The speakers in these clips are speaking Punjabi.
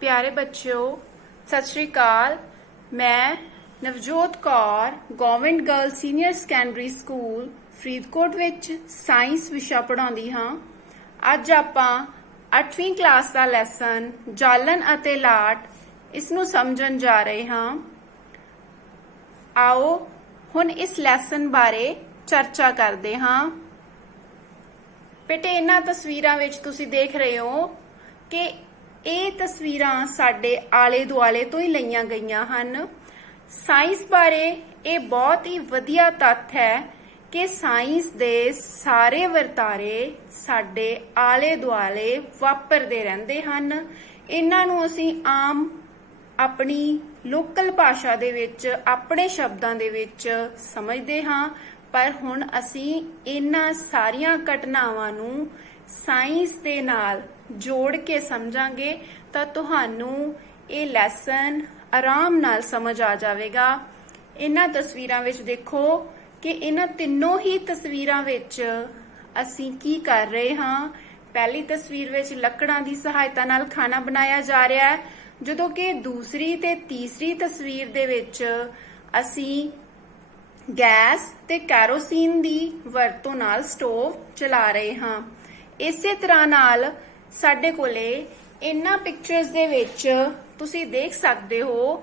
प्यारे बच्चों, सत श्री अकाल। मैं Navjot Kaur government girl senior secondary school Faridkot विच साइंस विशा पढ़ाउंदी हां। अज आपां 8वीं क्लास का लैसन जालन अते लाट इसनूं समझण जा रहे हां। आओ हुण इस लैसन बारे चर्चा करदे हां। बेटे, इन्हां तस्वीरां विच तुसीं देख रहे हो कि ਇਹ ਤਸਵੀਰਾਂ ਸਾਡੇ ਆਲੇ ਦੁਆਲੇ ਤੋਂ ਹੀ ਲਈਆਂ ਗਈਆਂ ਹਨ। ਸਾਇੰਸ ਬਾਰੇ ਇਹ ਬਹੁਤ ਹੀ ਵਧੀਆ ਤੱਥ ਹੈ ਕਿ ਸਾਇੰਸ ਦੇ ਸਾਰੇ ਵਰਤਾਰੇ ਸਾਡੇ ਆਲੇ ਦੁਆਲੇ ਵਾਪਰਦੇ ਰਹਿੰਦੇ ਹਨ। ਇਹਨਾਂ ਨੂੰ ਅਸੀਂ ਆਮ ਆਪਣੀ ਲੋਕਲ ਭਾਸ਼ਾ ਦੇ ਵਿੱਚ ਆਪਣੇ ਸ਼ਬਦਾਂ ਦੇ ਵਿੱਚ ਸਮਝਦੇ ਹਾਂ, ਪਰ ਹੁਣ ਅਸੀਂ ਇਹਨਾਂ ਸਾਰੀਆਂ ਘਟਨਾਵਾਂ ਨੂੰ ਸਾਇੰਸ ਦੇ ਨਾਲ जोड़ के समझांगे तो तुहानू ये लैसन आराम नाल समझ आ जाएगा। इन्हां तस्वीरां विच देखो कि इन्हां तीनों ही तस्वीरां विच असीं की कर रहे हां। पहली तस्वीर विच लकड़ां दी सहायता नाल खाना बनाया जा रहा है, जदों कि दूसरी ते तीसरी तस्वीर दे विच असीं गैस ते कैरोसीन दी वरतों नाल स्टोव चला रहे हां। इसे तरह नाल ਸਾਡੇ ਕੋਲੇ ਇਹਨਾਂ ਪਿਕਚਰਸ ਦੇ ਵਿੱਚ ਤੁਸੀਂ ਦੇਖ ਸਕਦੇ ਹੋ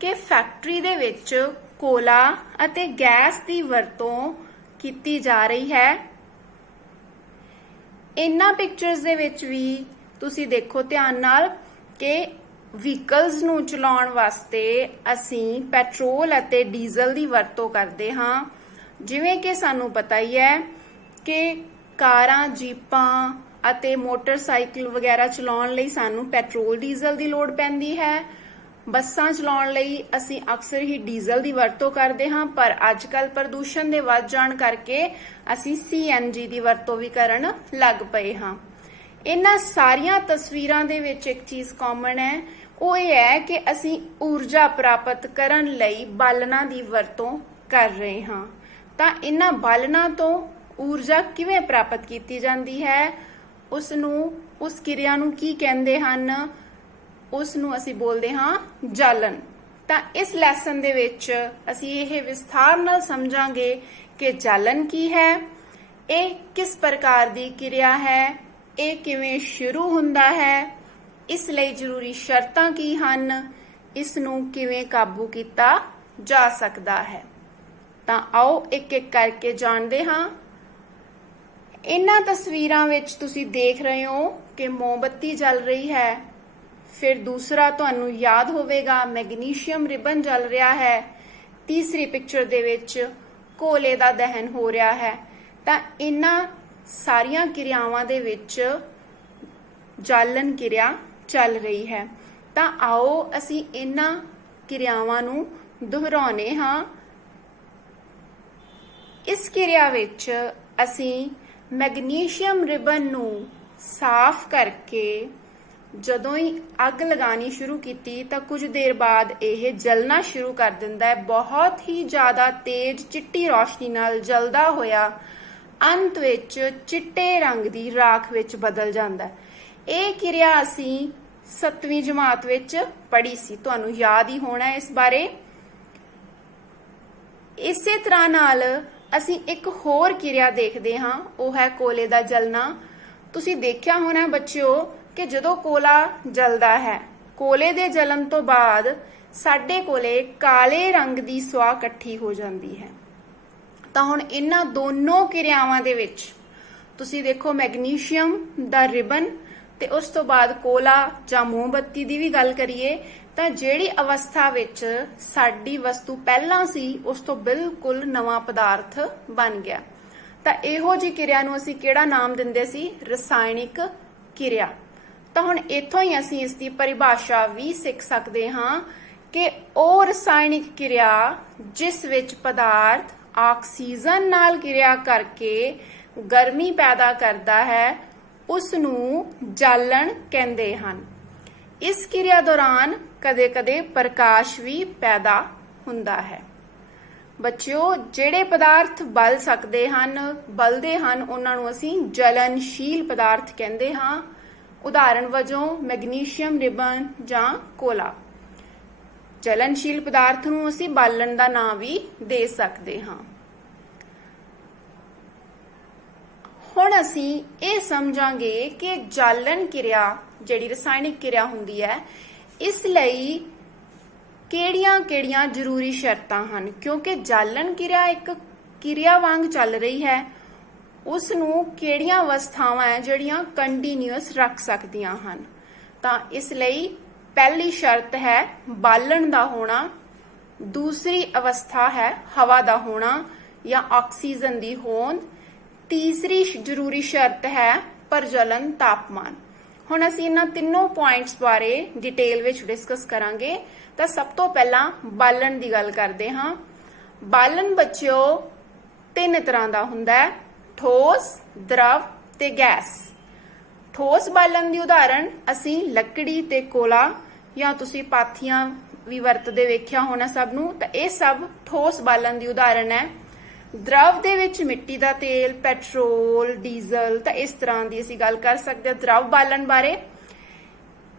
ਕਿ ਫੈਕਟਰੀ ਦੇ ਵਿੱਚ ਕੋਲਾ ਅਤੇ ਗੈਸ ਦੀ ਵਰਤੋਂ ਕੀਤੀ ਜਾ ਰਹੀ ਹੈ। ਇਹਨਾਂ ਪਿਕਚਰਸ ਦੇ ਵਿੱਚ ਵੀ ਤੁਸੀਂ ਦੇਖੋ ਧਿਆਨ ਨਾਲ ਕਿ ਵਹੀਕਲਸ ਨੂੰ ਚਲਾਉਣ ਵਾਸਤੇ ਅਸੀਂ ਪੈਟਰੋਲ ਅਤੇ ਡੀਜ਼ਲ ਦੀ ਵਰਤੋਂ ਕਰਦੇ ਹਾਂ। ਜਿਵੇਂ ਕਿ ਸਾਨੂੰ ਪਤਾ ਹੀ ਹੈ ਕਿ ਕਾਰਾਂ, ਜੀਪਾਂ ਅਤੇ ਮੋਟਰਸਾਈਕਲ ਵਗੈਰਾ ਚਲਾਉਣ ਲਈ ਸਾਨੂੰ ਪੈਟਰੋਲ ਡੀਜ਼ਲ ਦੀ ਲੋੜ ਪੈਂਦੀ ਹੈ। ਬੱਸਾਂ ਚਲਾਉਣ ਲਈ ਅਸੀਂ ਅਕਸਰ ਹੀ ਡੀਜ਼ਲ ਦੀ ਵਰਤੋਂ ਕਰਦੇ ਹਾਂ, ਪਰ ਅੱਜ ਕੱਲ ਪ੍ਰਦੂਸ਼ਣ ਦੇ ਵੱਧ ਜਾਣ ਕਰਕੇ ਅਸੀਂ CNG ਦੀ ਵਰਤੋਂ ਵੀ ਕਰਨ ਲੱਗ ਪਏ ਹਾਂ। ਇਹਨਾਂ ਸਾਰੀਆਂ ਤਸਵੀਰਾਂ ਦੇ ਵਿੱਚ ਇੱਕ ਚੀਜ਼ ਕਾਮਨ ਹੈ, ਉਹ ਇਹ ਹੈ ਕਿ ਅਸੀਂ ਊਰਜਾ ਪ੍ਰਾਪਤ ਕਰਨ ਲਈ ਬਾਲਣਾਂ ਦੀ ਵਰਤੋਂ ਕਰ ਰਹੇ ਹਾਂ। ਤਾਂ ਇਹਨਾਂ ਬਾਲਣਾਂ ਤੋਂ ਊਰਜਾ ਕਿਵੇਂ ਪ੍ਰਾਪਤ ਕੀਤੀ ਜਾਂਦੀ ਹੈ, ਉਸ ਕਿਰਿਆ ਨੂੰ ਕੀ ਕਹਿੰਦੇ ਹਨ, ਉਸ ਨੂੰ ਅਸੀਂ ਬੋਲਦੇ ਹਾਂ ਜਾਲਨ। ਤਾਂ ਇਸ ਲੈਸਨ ਦੇ ਵਿੱਚ ਅਸੀਂ ਇਹ ਵਿਸਥਾਰ ਨਾਲ ਸਮਝਾਂਗੇ ਕਿ ਜਾਲਨ ਕੀ ਹੈ, ਇਹ ਕਿਸ ਪ੍ਰਕਾਰ ਦੀ ਕਿਰਿਆ ਹੈ, ਇਹ ਕਿਵੇਂ ਸ਼ੁਰੂ ਹੁੰਦਾ ਹੈ, ਇਸ ਲਈ ਜ਼ਰੂਰੀ ਸ਼ਰਤਾਂ ਕੀ ਹਨ, ਇਸ ਨੂੰ ਕਿਵੇਂ ਕਾਬੂ ਕੀਤਾ ਜਾ ਸਕਦਾ ਹੈ। ਤਾਂ ਆਓ ਇੱਕ ਇੱਕ ਕਰਕੇ ਜਾਣਦੇ ਹਾਂ। ਇਹਨਾਂ ਤਸਵੀਰਾਂ ਵਿੱਚ ਤੁਸੀਂ ਦੇਖ ਰਹੇ ਹੋ ਕਿ ਮੋਮਬੱਤੀ ਜਲ ਰਹੀ ਹੈ। ਫਿਰ ਦੂਸਰਾ ਤੁਹਾਨੂੰ ਯਾਦ ਹੋਵੇਗਾ ਮੈਗਨੀਸ਼ੀਅਮ ਰਿਬਨ ਜਲ ਰਿਹਾ ਹੈ। ਤੀਸਰੀ ਪਿਕਚਰ ਦੇ ਵਿੱਚ ਕੋਲੇ ਦਾ ਦਹਨ ਹੋ ਰਿਹਾ ਹੈ। ਤਾਂ ਇਹਨਾਂ ਸਾਰੀਆਂ ਕਿਰਿਆਵਾਂ ਦੇ ਵਿੱਚ ਜਾਲਨ ਕਿਰਿਆ ਚੱਲ ਰਹੀ ਹੈ। ਤਾਂ ਆਓ ਅਸੀਂ ਇਹਨਾਂ ਕਿਰਿਆਵਾਂ ਨੂੰ ਦੁਹਰਾਉਂਦੇ ਹਾਂ। ਇਸ ਕਿਰਿਆ ਵਿੱਚ ਅਸੀਂ ਮੈਗਨੀਸ਼ੀਅਮ ਰਿਬਨ ਨੂੰ ਸਾਫ਼ ਕਰਕੇ ਜਦੋਂ ਹੀ ਅੱਗ ਲਗਾਣੀ ਸ਼ੁਰੂ ਕੀਤੀ ਤਾਂ ਕੁਝ ਦੇਰ ਬਾਅਦ ਇਹ ਜਲਣਾ ਸ਼ੁਰੂ ਕਰ ਦਿੰਦਾ ਹੈ। ਬਹੁਤ ਹੀ ਜ਼ਿਆਦਾ ਤੇਜ਼ ਚਿੱਟੀ ਰੌਸ਼ਨੀ ਨਾਲ ਜਲਦਾ ਹੋਇਆ ਅੰਤ ਵਿੱਚ ਚਿੱਟੇ ਰੰਗ ਦੀ ਰਾਖ ਵਿੱਚ ਬਦਲ ਜਾਂਦਾ ਹੈ। ਇਹ ਕਿਰਿਆ ਅਸੀਂ 7ਵੀਂ ਜਮਾਤ ਵਿੱਚ ਪੜ੍ਹੀ ਸੀ, ਤੁਹਾਨੂੰ ਯਾਦ ਹੀ ਹੋਣਾ ਇਸ ਬਾਰੇ। ਇਸੇ ਤਰ੍ਹਾਂ ਨਾਲ ਅਸੀਂ ਇੱਕ ਹੋਰ ਕਿਰਿਆ ਦੇਖਦੇ ਹਾਂ, ਉਹ ਹੈ ਕੋਲੇ ਦਾ ਜਲਣਾ। ਤੁਸੀਂ ਦੇਖਿਆ ਹੋਣਾ ਬੱਚਿਓ ਕਿ ਜਦੋਂ ਕੋਲਾ ਜਲਦਾ ਹੈ, ਕੋਲੇ ਦੇ ਜਲਣ ਤੋਂ ਬਾਅਦ ਸਾਡੇ ਕੋਲੇ ਕਾਲੇ ਰੰਗ ਦੀ ਸੁਆਹ ਇਕੱਠੀ ਹੋ ਜਾਂਦੀ ਹੈ। ਤਾਂ ਹੁਣ ਇਹਨਾਂ ਦੋਨੋਂ ਕਿਰਿਆਵਾਂ ਦੇ ਵਿੱਚ ਤੁਸੀਂ ਦੇਖੋ ਮੈਗਨੀਸ਼ੀਅਮ ਦਾ ਰਿਬਨ ਤੇ ਉਸ ਤੋਂ ਬਾਅਦ ਕੋਲਾ ਜਾਂ ਮੋਮਬੱਤੀ ਦੀ ਵੀ ਗੱਲ ਕਰੀਏ ਤਾਂ ਜਿਹੜੀ ਅਵਸਥਾ ਵਿੱਚ ਸਾਡੀ ਵਸਤੂ ਪਹਿਲਾਂ ਸੀ ਉਸ ਤੋਂ ਬਿਲਕੁਲ ਨਵਾਂ ਪਦਾਰਥ ਬਣ ਗਿਆ। ਤਾਂ ਇਹੋ ਜਿਹੀ ਕਿਰਿਆ ਨੂੰ ਅਸੀਂ ਕਿਹੜਾ ਨਾਮ ਦਿੰਦੇ ਸੀ? ਰਸਾਇਣਿਕ ਕਿਰਿਆ। ਤਾਂ ਹੁਣ ਇੱਥੋਂ ਹੀ ਅਸੀਂ ਇਸ ਦੀ ਪਰਿਭਾਸ਼ਾ ਵੀ ਸਿੱਖ ਸਕਦੇ ਹਾਂ ਕਿ ਉਹ ਰਸਾਇਣਿਕ ਕਿਰਿਆ ਜਿਸ ਵਿੱਚ ਪਦਾਰਥ ਆਕਸੀਜਨ ਨਾਲ ਕਿਰਿਆ ਕਰਕੇ ਗਰਮੀ ਪੈਦਾ ਕਰਦਾ ਹੈ ਉਸ ਨੂੰ ਜਾਲਣ ਕਹਿੰਦੇ ਹਨ। ਇਸ ਕਿਰਿਆ ਦੌਰਾਨ ਕਦੇ-ਕਦੇ ਪ੍ਰਕਾਸ਼ ਵੀ ਪੈਦਾ ਹੁੰਦਾ ਹੈ। ਬੱਚਿਓ, ਜਿਹੜੇ ਪਦਾਰਥ ਬਲ ਸਕਦੇ ਹਨ, ਬਲਦੇ ਹਨ, ਉਹਨਾਂ ਨੂੰ ਅਸੀਂ ਜਲਨਸ਼ੀਲ ਪਦਾਰਥ ਕਹਿੰਦੇ ਹਾਂ। ਉਦਾਹਰਣ ਵਜੋਂ ਮੈਗਨੀਸ਼ੀਅਮ ਰਿਬਨ ਜਾਂ ਕੋਲਾ। ਜਲਨਸ਼ੀਲ ਪਦਾਰਥ ਨੂੰ ਅਸੀਂ ਬਾਲਣ ਦਾ ਨਾਮ ਵੀ ਦੇ ਸਕਦੇ ਹਾਂ। ਹੁਣ ਅਸੀਂ ਇਹ ਸਮਝਾਂਗੇ ਕਿ ਜਾਲਣ ਕਿਰਿਆ ਜਿਹੜੀ ਰਸਾਇਣਿਕ ਕਿਰਿਆ ਹੁੰਦੀ ਹੈ, ਇਸ ਲਈ ਕਿਹੜੀਆਂ-ਕਿਹੜੀਆਂ ਜ਼ਰੂਰੀ ਸ਼ਰਤਾਂ ਹਨ। ਕਿਉਂਕਿ ਜਾਲਣ ਕਿਰਿਆ ਇੱਕ ਕਿਰਿਆ ਵਾਂਗ ਚੱਲ ਰਹੀ ਹੈ, ਉਸ ਨੂੰ ਕਿਹੜੀਆਂ ਅਵਸਥਾਵਾਂ ਹੈ ਜਿਹੜੀਆਂ ਕੰਟੀਨਿਊਅਸ ਰੱਖ ਸਕਦੀਆਂ ਹਨ। ਤਾਂ ਇਸ ਲਈ ਪਹਿਲੀ ਸ਼ਰਤ ਹੈ ਬਾਲਣ ਦਾ ਹੋਣਾ, ਦੂਸਰੀ ਅਵਸਥਾ ਹੈ ਹਵਾ ਦਾ ਹੋਣਾ ਜਾਂ ਆਕਸੀਜਨ ਦੀ ਹੋਂਦ, ਤੀਸਰੀ ਜ਼ਰੂਰੀ ਸ਼ਰਤ ਹੈ ਪ੍ਰਜਵਲਨ ਤਾਪਮਾਨ। ਹੁਣ ਅਸੀਂ ਇਹਨਾਂ ਤਿੰਨੋਂ ਪੁਆਇੰਟਸ ਬਾਰੇ ਡਿਟੇਲ ਵਿੱਚ ਡਿਸਕਸ ਕਰਾਂਗੇ। ਤਾਂ ਸਭ ਤੋਂ ਪਹਿਲਾਂ ਬਾਲਣ ਦੀ ਗੱਲ ਕਰਦੇ ਹਾਂ। ਬਾਲਣ ਬੱਚਿਓ ਤਿੰਨ ਤਰ੍ਹਾਂ ਦਾ ਹੁੰਦਾ ਹੈ, ਠੋਸ, ਦਰਵ ਤੇ ਗੈਸ। ਠੋਸ ਬਾਲਣ ਦੀ ਉਦਾਹਰਣ ਅਸੀਂ ਲੱਕੜੀ ਤੇ ਕੋਲਾ ਜਾਂ ਤੁਸੀਂ ਪਾਥੀਆਂ ਵੀ ਵਰਤਦੇ ਵੇਖਿਆ ਹੋਣਾ ਸਭ ਨੂੰ, ਤਾਂ ਇਹ ਸਭ ਠੋਸ ਬਾਲਣ ਦੀ ਉਦਾਹਰਣ ਹੈ। ਦਰਵ ਦੇ ਵਿੱਚ ਮਿੱਟੀ ਦਾ ਤੇਲ, ਪੈਟਰੋਲ, ਡੀਜ਼ਲ, ਤਾਂ ਇਸ ਤਰ੍ਹਾਂ ਦੀ ਅਸੀਂ ਗੱਲ ਕਰ ਸਕਦੇ ਹਾਂ ਦਰਵ ਬਾਲਣ ਬਾਰੇ।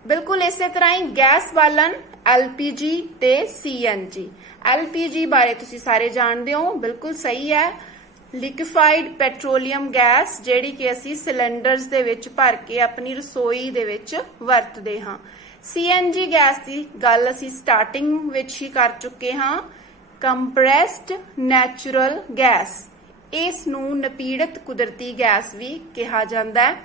ਬਿਲਕੁਲ ਇਸੇ ਤਰ੍ਹਾਂ ਹੀ ਗੈਸ ਬਾਲਣ LPG ਤੇ CNG। LPG ਬਾਰੇ ਤੁਸੀਂ ਸਾਰੇ ਜਾਣਦੇ ਹੋ, ਬਿਲਕੁਲ ਸਹੀ ਹੈ, ਲਿਕੁਇਫਾਈਡ ਪੈਟਰੋਲੀਅਮ ਗੈਸ, ਜਿਹੜੀ ਕਿ ਅਸੀਂ ਸਿਲੰਡਰਸ ਦੇ ਵਿੱਚ ਭਰ ਕੇ ਆਪਣੀ ਰਸੋਈ ਦੇ ਵਿੱਚ ਵਰਤਦੇ ਹਾਂ। CNG ਗੈਸ ਦੀ ਗੱਲ ਅਸੀਂ ਸਟਾਰਟਿੰਗ ਵਿੱਚ ਹੀ ਕਰ ਚੁੱਕੇ ਹਾਂ, ਕੰਪਰੈਸਡ ਨੈਚੁਰਲ ਗੈਸ। ਇਸ ਨੂੰ ਨਪੀੜਤ ਕੁਦਰਤੀ ਗੈਸ ਵੀ ਕਿਹਾ ਜਾਂਦਾ ਹੈ।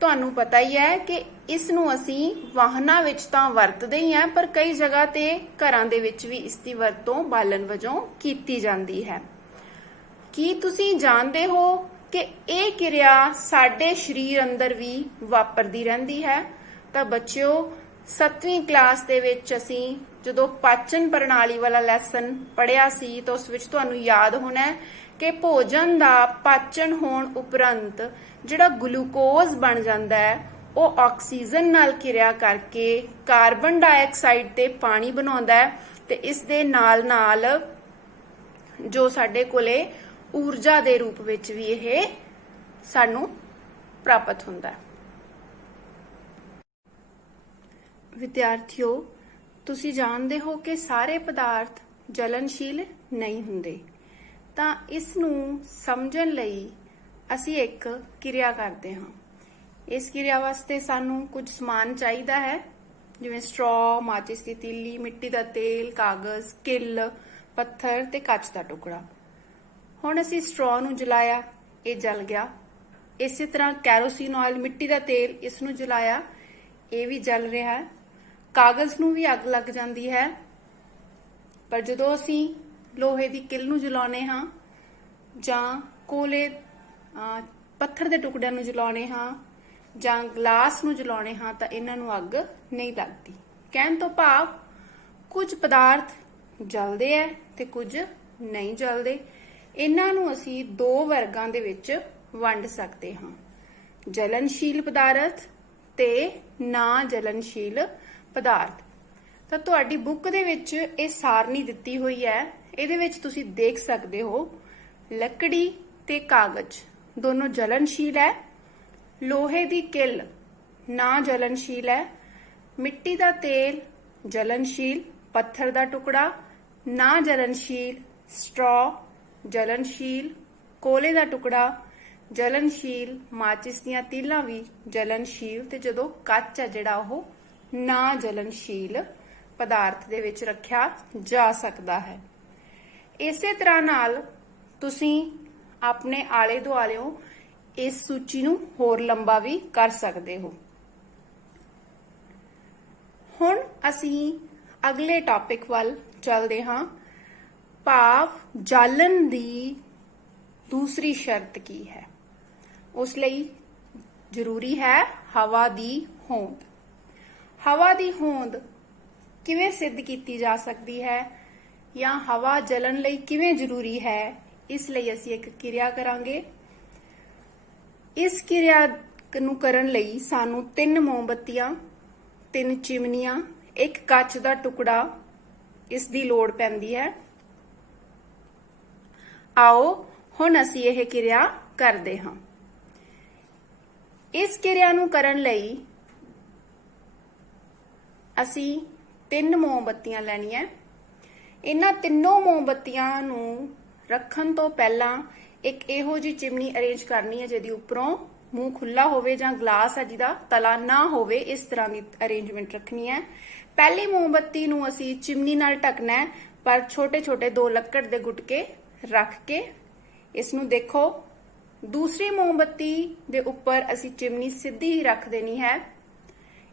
ਤੁਹਾਨੂੰ ਪਤਾ ਹੀ ਹੈ ਕਿ ਇਸ ਨੂੰ ਅਸੀਂ ਵਾਹਨਾਂ ਵਿੱਚ ਤਾਂ ਵਰਤਦੇ ਹੀ ਹਾਂ, ਪਰ ਕਈ ਜਗ੍ਹਾ ਤੇ ਘਰਾਂ ਦੇ ਵਿੱਚ ਵੀ ਇਸ ਦੀ ਵਰਤੋਂ ਬਾਲਣ ਵਜੋਂ ਕੀਤੀ ਜਾਂਦੀ ਹੈ। ਕੀ ਤੁਸੀਂ ਜਾਣਦੇ ਹੋ ਕਿ ਇਹ ਕਿਰਿਆ ਸਾਡੇ ਸਰੀਰ ਅੰਦਰ ਵੀ ਵਾਪਰਦੀ ਰਹਿੰਦੀ ਹੈ? ਤਾਂ ਬੱਚਿਓ 7ਵੀਂ ਕਲਾਸ ਦੇ ਵਿੱਚ ਅਸੀਂ ਜਦੋਂ ਪਾਚਨ ਪ੍ਰਣਾਲੀ ਵਾਲਾ ਲੈਸਨ ਪੜ੍ਹਿਆ ਸੀ ਤਾਂ ਉਸ ਵਿੱਚ ਤੁਹਾਨੂੰ ਯਾਦ ਹੋਣਾ ਕਿ ਭੋਜਨ ਦਾ ਪਾਚਨ ਹੋਣ ਉਪਰੰਤ ਜਿਹੜਾ ਗਲੂਕੋਜ਼ ਬਣ ਜਾਂਦਾ ਹੈ ਉਹ ਆਕਸੀਜਨ ਨਾਲ ਕਿਰਿਆ ਕਰਕੇ ਕਾਰਬਨ ਡਾਈਆਕਸਾਈਡ ਤੇ ਪਾਣੀ ਬਣਾਉਂਦਾ ਹੈ, ਤੇ ਇਸ ਦੇ ਨਾਲ ਜੋ ਸਾਡੇ ਕੋਲੇ ਊਰਜਾ ਦੇ ਰੂਪ ਵਿੱਚ ਵੀ ਇਹ ਸਾਨੂੰ ਪ੍ਰਾਪਤ ਹੁੰਦਾ ਹੈ। ਵਿਦਿਆਰਥੀਓ, ਤੁਸੀਂ ਜਾਣਦੇ ਹੋ ਕਿ ਸਾਰੇ ਪਦਾਰਥ ਜਲਨਸ਼ੀਲ ਨਹੀਂ ਹੁੰਦੇ। ਤਾਂ ਇਸ ਨੂੰ ਸਮਝਣ ਲਈ ਅਸੀਂ ਇੱਕ ਕਿਰਿਆ ਕਰਦੇ ਹਾਂ। ਇਸ ਕਿਰਿਆ ਵਾਸਤੇ ਸਾਨੂੰ ਕੁਝ ਸਮਾਨ ਚਾਹੀਦਾ ਹੈ, ਜਿਵੇਂ ਸਟ੍ਰੋ, ਮਾਚਿਸ ਦੀ ਤੀਲੀ, ਮਿੱਟੀ ਦਾ ਤੇਲ, ਕਾਗਜ਼, ਕਿੱਲ, ਪੱਥਰ ਤੇ ਕੱਚ ਦਾ ਟੁਕੜਾ। ਹੁਣ ਅਸੀਂ ਸਟ੍ਰੋ ਨੂੰ ਜਲਾਇਆ, ਇਹ ਜਲ ਗਿਆ। ਇਸੇ ਤਰ੍ਹਾਂ ਕੈਰੋਸਿਨ ਆਇਲ, ਮਿੱਟੀ ਦਾ ਤੇਲ, ਇਸ ਨੂੰ ਜਲਾਇਆ, ਇਹ ਵੀ ਜਲ ਰਿਹਾ ਹੈ। ਕਾਗਜ਼ ਨੂੰ ਵੀ ਅੱਗ ਲੱਗ ਜਾਂਦੀ ਹੈ, ਪਰ ਜਦੋਂ ਅਸੀਂ ਲੋਹੇ ਦੀ ਕਿੱਲ ਨੂੰ ਜਲਾਉਂਦੇ ਹਾਂ ਜਾਂ ਕੋਲੇ ਪੱਥਰ ਦੇ ਟੁਕੜਿਆਂ ਨੂੰ ਜਲਾਉਂਦੇ ਹਾਂ ਜਾਂ ਗਲਾਸ ਨੂੰ ਜਲਾਉਂਦੇ ਹਾਂ ਤਾਂ ਇਹਨਾਂ ਨੂੰ ਅੱਗ ਨਹੀਂ ਲੱਗਦੀ। ਕਹਿਣ ਤੋਂ ਭਾਵ ਕੁਝ ਪਦਾਰਥ ਜਲਦੇ ਹੈ ਤੇ ਕੁਝ ਨਹੀਂ ਜਲਦੇ। ਇਹਨਾਂ ਨੂੰ ਅਸੀਂ ਦੋ ਵਰਗਾਂ ਦੇ ਵਿੱਚ ਵੰਡ ਸਕਦੇ ਹਾਂ, ਜਲਨਸ਼ੀਲ ਪਦਾਰਥ ਤੇ ਨਾ ਜਲਨਸ਼ੀਲ ਪਦਾਰਥ। ਤਾਂ ਤੁਹਾਡੀ ਬੁੱਕ ਦੇ ਵਿੱਚ ਇਹ ਸਾਰਣੀ ਦਿੱਤੀ ਹੋਈ ਹੈ, ਇਹਦੇ ਵਿੱਚ ਤੁਸੀਂ ਦੇਖ ਸਕਦੇ ਹੋ ਲੱਕੜੀ ਤੇ ਕਾਗਜ਼ ਦੋਨੋਂ ਜਲਨਸ਼ੀਲ ਹੈ, ਲੋਹੇ ਦੀ ਕਿੱਲ ਨਾ ਜਲਨਸ਼ੀਲ ਹੈ, ਮਿੱਟੀ ਦਾ ਤੇਲ ਜਲਨਸ਼ੀਲ, ਪੱਥਰ ਦਾ ਟੁਕੜਾ ਨਾ ਜਲਨਸ਼ੀਲ, ਸਟ੍ਰੋ ਜਲਨਸ਼ੀਲ, ਕੋਲੇ ਦਾ ਟੁਕੜਾ ਜਲਨਸ਼ੀਲ, ਮਾਚਿਸ ਦੀਆਂ ਤੀਲਾਂ ਵੀ ਜਲਨਸ਼ੀਲ, ਤੇ ਜਦੋਂ ਕੱਚ ਹੈ ਜਿਹੜਾ ਉਹ ਨਾ ਜਲਨਸ਼ੀਲ ਪਦਾਰਥ ਦੇ ਵਿੱਚ ਰੱਖਿਆ ਜਾ ਸਕਦਾ ਹੈ। ਇਸੇ ਤਰ੍ਹਾਂ ਨਾਲ ਤੁਸੀਂ ਆਪਣੇ ਆਲੇ ਦੁਆਲਿਓਂ ਇਸ ਸੂਚੀ ਨੂੰ ਹੋਰ ਲੰਬਾ ਵੀ ਕਰ ਸਕਦੇ ਹੋ। ਹੁਣ ਅਸੀਂ ਅਗਲੇ ਟੌਪਿਕ ਵੱਲ ਚੱਲਦੇ ਹਾਂ, ਭਾਵ ਜਾਲਣ ਦੀ ਦੂਸਰੀ ਸ਼ਰਤ ਕੀ ਹੈ। ਉਸ ਲਈ ਜ਼ਰੂਰੀ ਹੈ ਹਵਾ ਦੀ ਹੋਂਦ। ਹਵਾ ਦੀ ਹੋਂਦ ਕਿਵੇਂ ਸਿੱਧ ਕੀਤੀ ਜਾ ਸਕਦੀ ਹੈ ਜਾਂ ਹਵਾ ਜਲਣ ਲਈ ਕਿਵੇਂ ਜ਼ਰੂਰੀ ਹੈ, ਇਸ ਲਈ ਅਸੀਂ ਇੱਕ ਕਿਰਿਆ ਕਰਾਂਗੇ। ਇਸ ਕਿਰਿਆ ਨੂੰ ਕਰਨ ਲਈ ਸਾਨੂੰ 3 ਮੋਮਬੱਤੀਆਂ, 3 ਚਿਮਨੀਆਂ, ਇੱਕ ਕੱਚ ਦਾ ਟੁਕੜਾ ਇਸ ਦੀ ਲੋੜ ਪੈਂਦੀ ਹੈ। ਆਓ ਹੁਣ ਅਸੀਂ ਇਹ ਕਿਰਿਆ ਕਰਦੇ ਹਾਂ। ਇਸ ਕਿਰਿਆ ਨੂੰ ਕਰਨ ਲਈ ਅਸੀਂ 3 ਮੋਮਬੱਤੀਆਂ ਲੈਣੀਆਂ। ਇਹਨਾਂ ਤਿੰਨੋਂ ਮੋਮਬੱਤੀਆਂ ਨੂੰ ਰੱਖਣ ਤੋਂ ਪਹਿਲਾਂ ਇੱਕ ਇਹੋ ਜਿਹੀ ਚਿਮਨੀ ਅਰੇਂਜ ਕਰਨੀ ਹੈ ਜਿਹਦੀ ਉੱਪਰੋਂ ਮੂੰਹ ਖੁੱਲਾ ਹੋਵੇ ਜਾਂ ਗਲਾਸ ਹੈ ਜਿਹਦਾ ਤਲਾ ਨਾ ਹੋਵੇ, ਇਸ ਤਰ੍ਹਾਂ ਦੀ ਅਰੇਂਜਮੈਂਟ ਰੱਖਣੀ ਹੈ। ਪਹਿਲੀ ਮੋਮਬੱਤੀ ਨੂੰ ਅਸੀਂ ਚਿਮਨੀ ਨਾਲ ਢੱਕਣਾ ਹੈ, ਪਰ ਛੋਟੇ ਛੋਟੇ 2 ਲੱਕੜ ਦੇ ਗੁਟਕੇ ਰੱਖ ਕੇ ਇਸ ਨੂੰ ਦੇਖੋ। ਦੂਸਰੀ ਮੋਮਬੱਤੀ ਦੇ ਉੱਪਰ ਅਸੀਂ ਚਿਮਨੀ ਸਿੱਧੀ ਹੀ ਰੱਖ ਦੇਣੀ ਹੈ,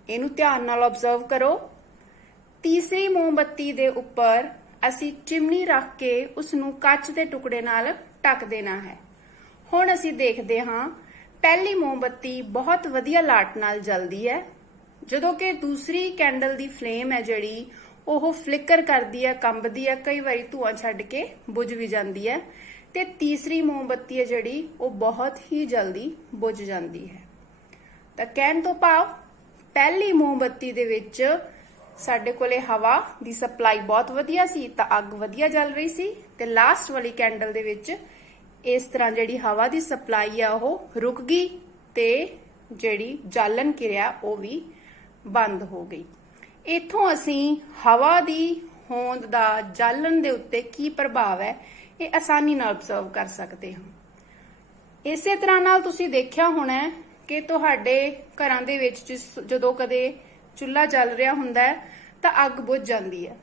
ਇਹਨੂੰ ਧਿਆਨ ਨਾਲ ਆਬਜ਼ਰਵ ਕਰੋ। ਤੀਸਰੀ ਮੋਮਬੱਤੀ ਦੇ ਉੱਪਰ ਅਸੀਂ ਚਿਮਨੀ ਰੱਖ ਕੇ ਉਸ ਨੂੰ ਕੱਚ ਦੇ ਟੁਕੜੇ ਨਾਲ ਢੱਕ ਦੇਣਾ ਹੈ। ਹੁਣ ਅਸੀਂ ਦੇਖਦੇ ਹਾਂ ਪਹਿਲੀ ਮੋਮਬੱਤੀ ਬਹੁਤ ਵਧੀਆ ਲਾਟ ਨਾਲ ਜਲਦੀ ਹੈ, ਜਦੋਂ ਕਿ ਦੂਸਰੀ ਕੈਂਡਲ ਦੀ ਫਲੇਮ ਹੈ ਜਿਹੜੀ ਉਹ ਫਲਿਕਰ ਕਰਦੀ ਹੈ, ਕੰਬਦੀ ਹੈ, ਕਈ ਵਾਰੀ ਧੂਆਂ ਛੱਡ ਕੇ ਬੁਝ ਵੀ ਜਾਂਦੀ ਹੈ, ਤੇ ਤੀਸਰੀ ਮੋਮਬੱਤੀ ਹੈ ਜਿਹੜੀ ਉਹ ਬਹੁਤ ਹੀ ਜਲਦੀ ਬੁਝ ਜਾਂਦੀ ਹੈ। ਤਾਂ ਕਹਿਣ ਤੋਂ ਭਾਵ ਪਹਿਲੀ ਮੋਮਬੱਤੀ ਦੇ ਵਿੱਚ ਸਾਡੇ ਕੋਲੇ ਹਵਾ ਦੀ ਸਪਲਾਈ ਬਹੁਤ ਵਧੀਆ ਸੀ ਤਾਂ ਅੱਗ ਵਧੀਆ ਜਲ ਰਹੀ ਸੀ, ਤੇ ਲਾਸਟ ਵਾਲੀ ਕੈਂਡਲ ਦੇ ਵਿੱਚ ਇਸ ਤਰ੍ਹਾਂ ਜਿਹੜੀ ਹਵਾ ਦੀ ਸਪਲਾਈ ਆ ਉਹ ਰੁਕ ਗਈ ਤੇ ਜਿਹੜੀ ਜਾਲਣ ਕਿਰਿਆ ਉਹ ਵੀ ਬੰਦ ਹੋ ਗਈ। ਇਥੋਂ ਅਸੀਂ ਹਵਾ ਦੀ ਹੋਂਦ ਦਾ ਜਾਲਣ ਦੇ ਉੱਤੇ ਕੀ ਪ੍ਰਭਾਵ ਹੈ ਇਹ ਆਸਾਨੀ ਨਾਲ ਅਬਜ਼ਰਵ ਕਰ ਸਕਦੇ ਹਾਂ। ਇਸੇ ਤਰ੍ਹਾਂ ਨਾਲ ਤੁਸੀਂ ਦੇਖਿਆ ਹੋਣਾ ਕਿ ਤੁਹਾਡੇ ਘਰਾਂ ਦੇ ਵਿੱਚ ਜਦੋਂ ਕਦੇ ਚੁੱਲ੍ਹਾ ਜਲ ਰਿਹਾ ਹੁੰਦਾ ਹੈ ਤਾਂ ਅੱਗ ਬੁਝ ਜਾਂਦੀ ਹੈ,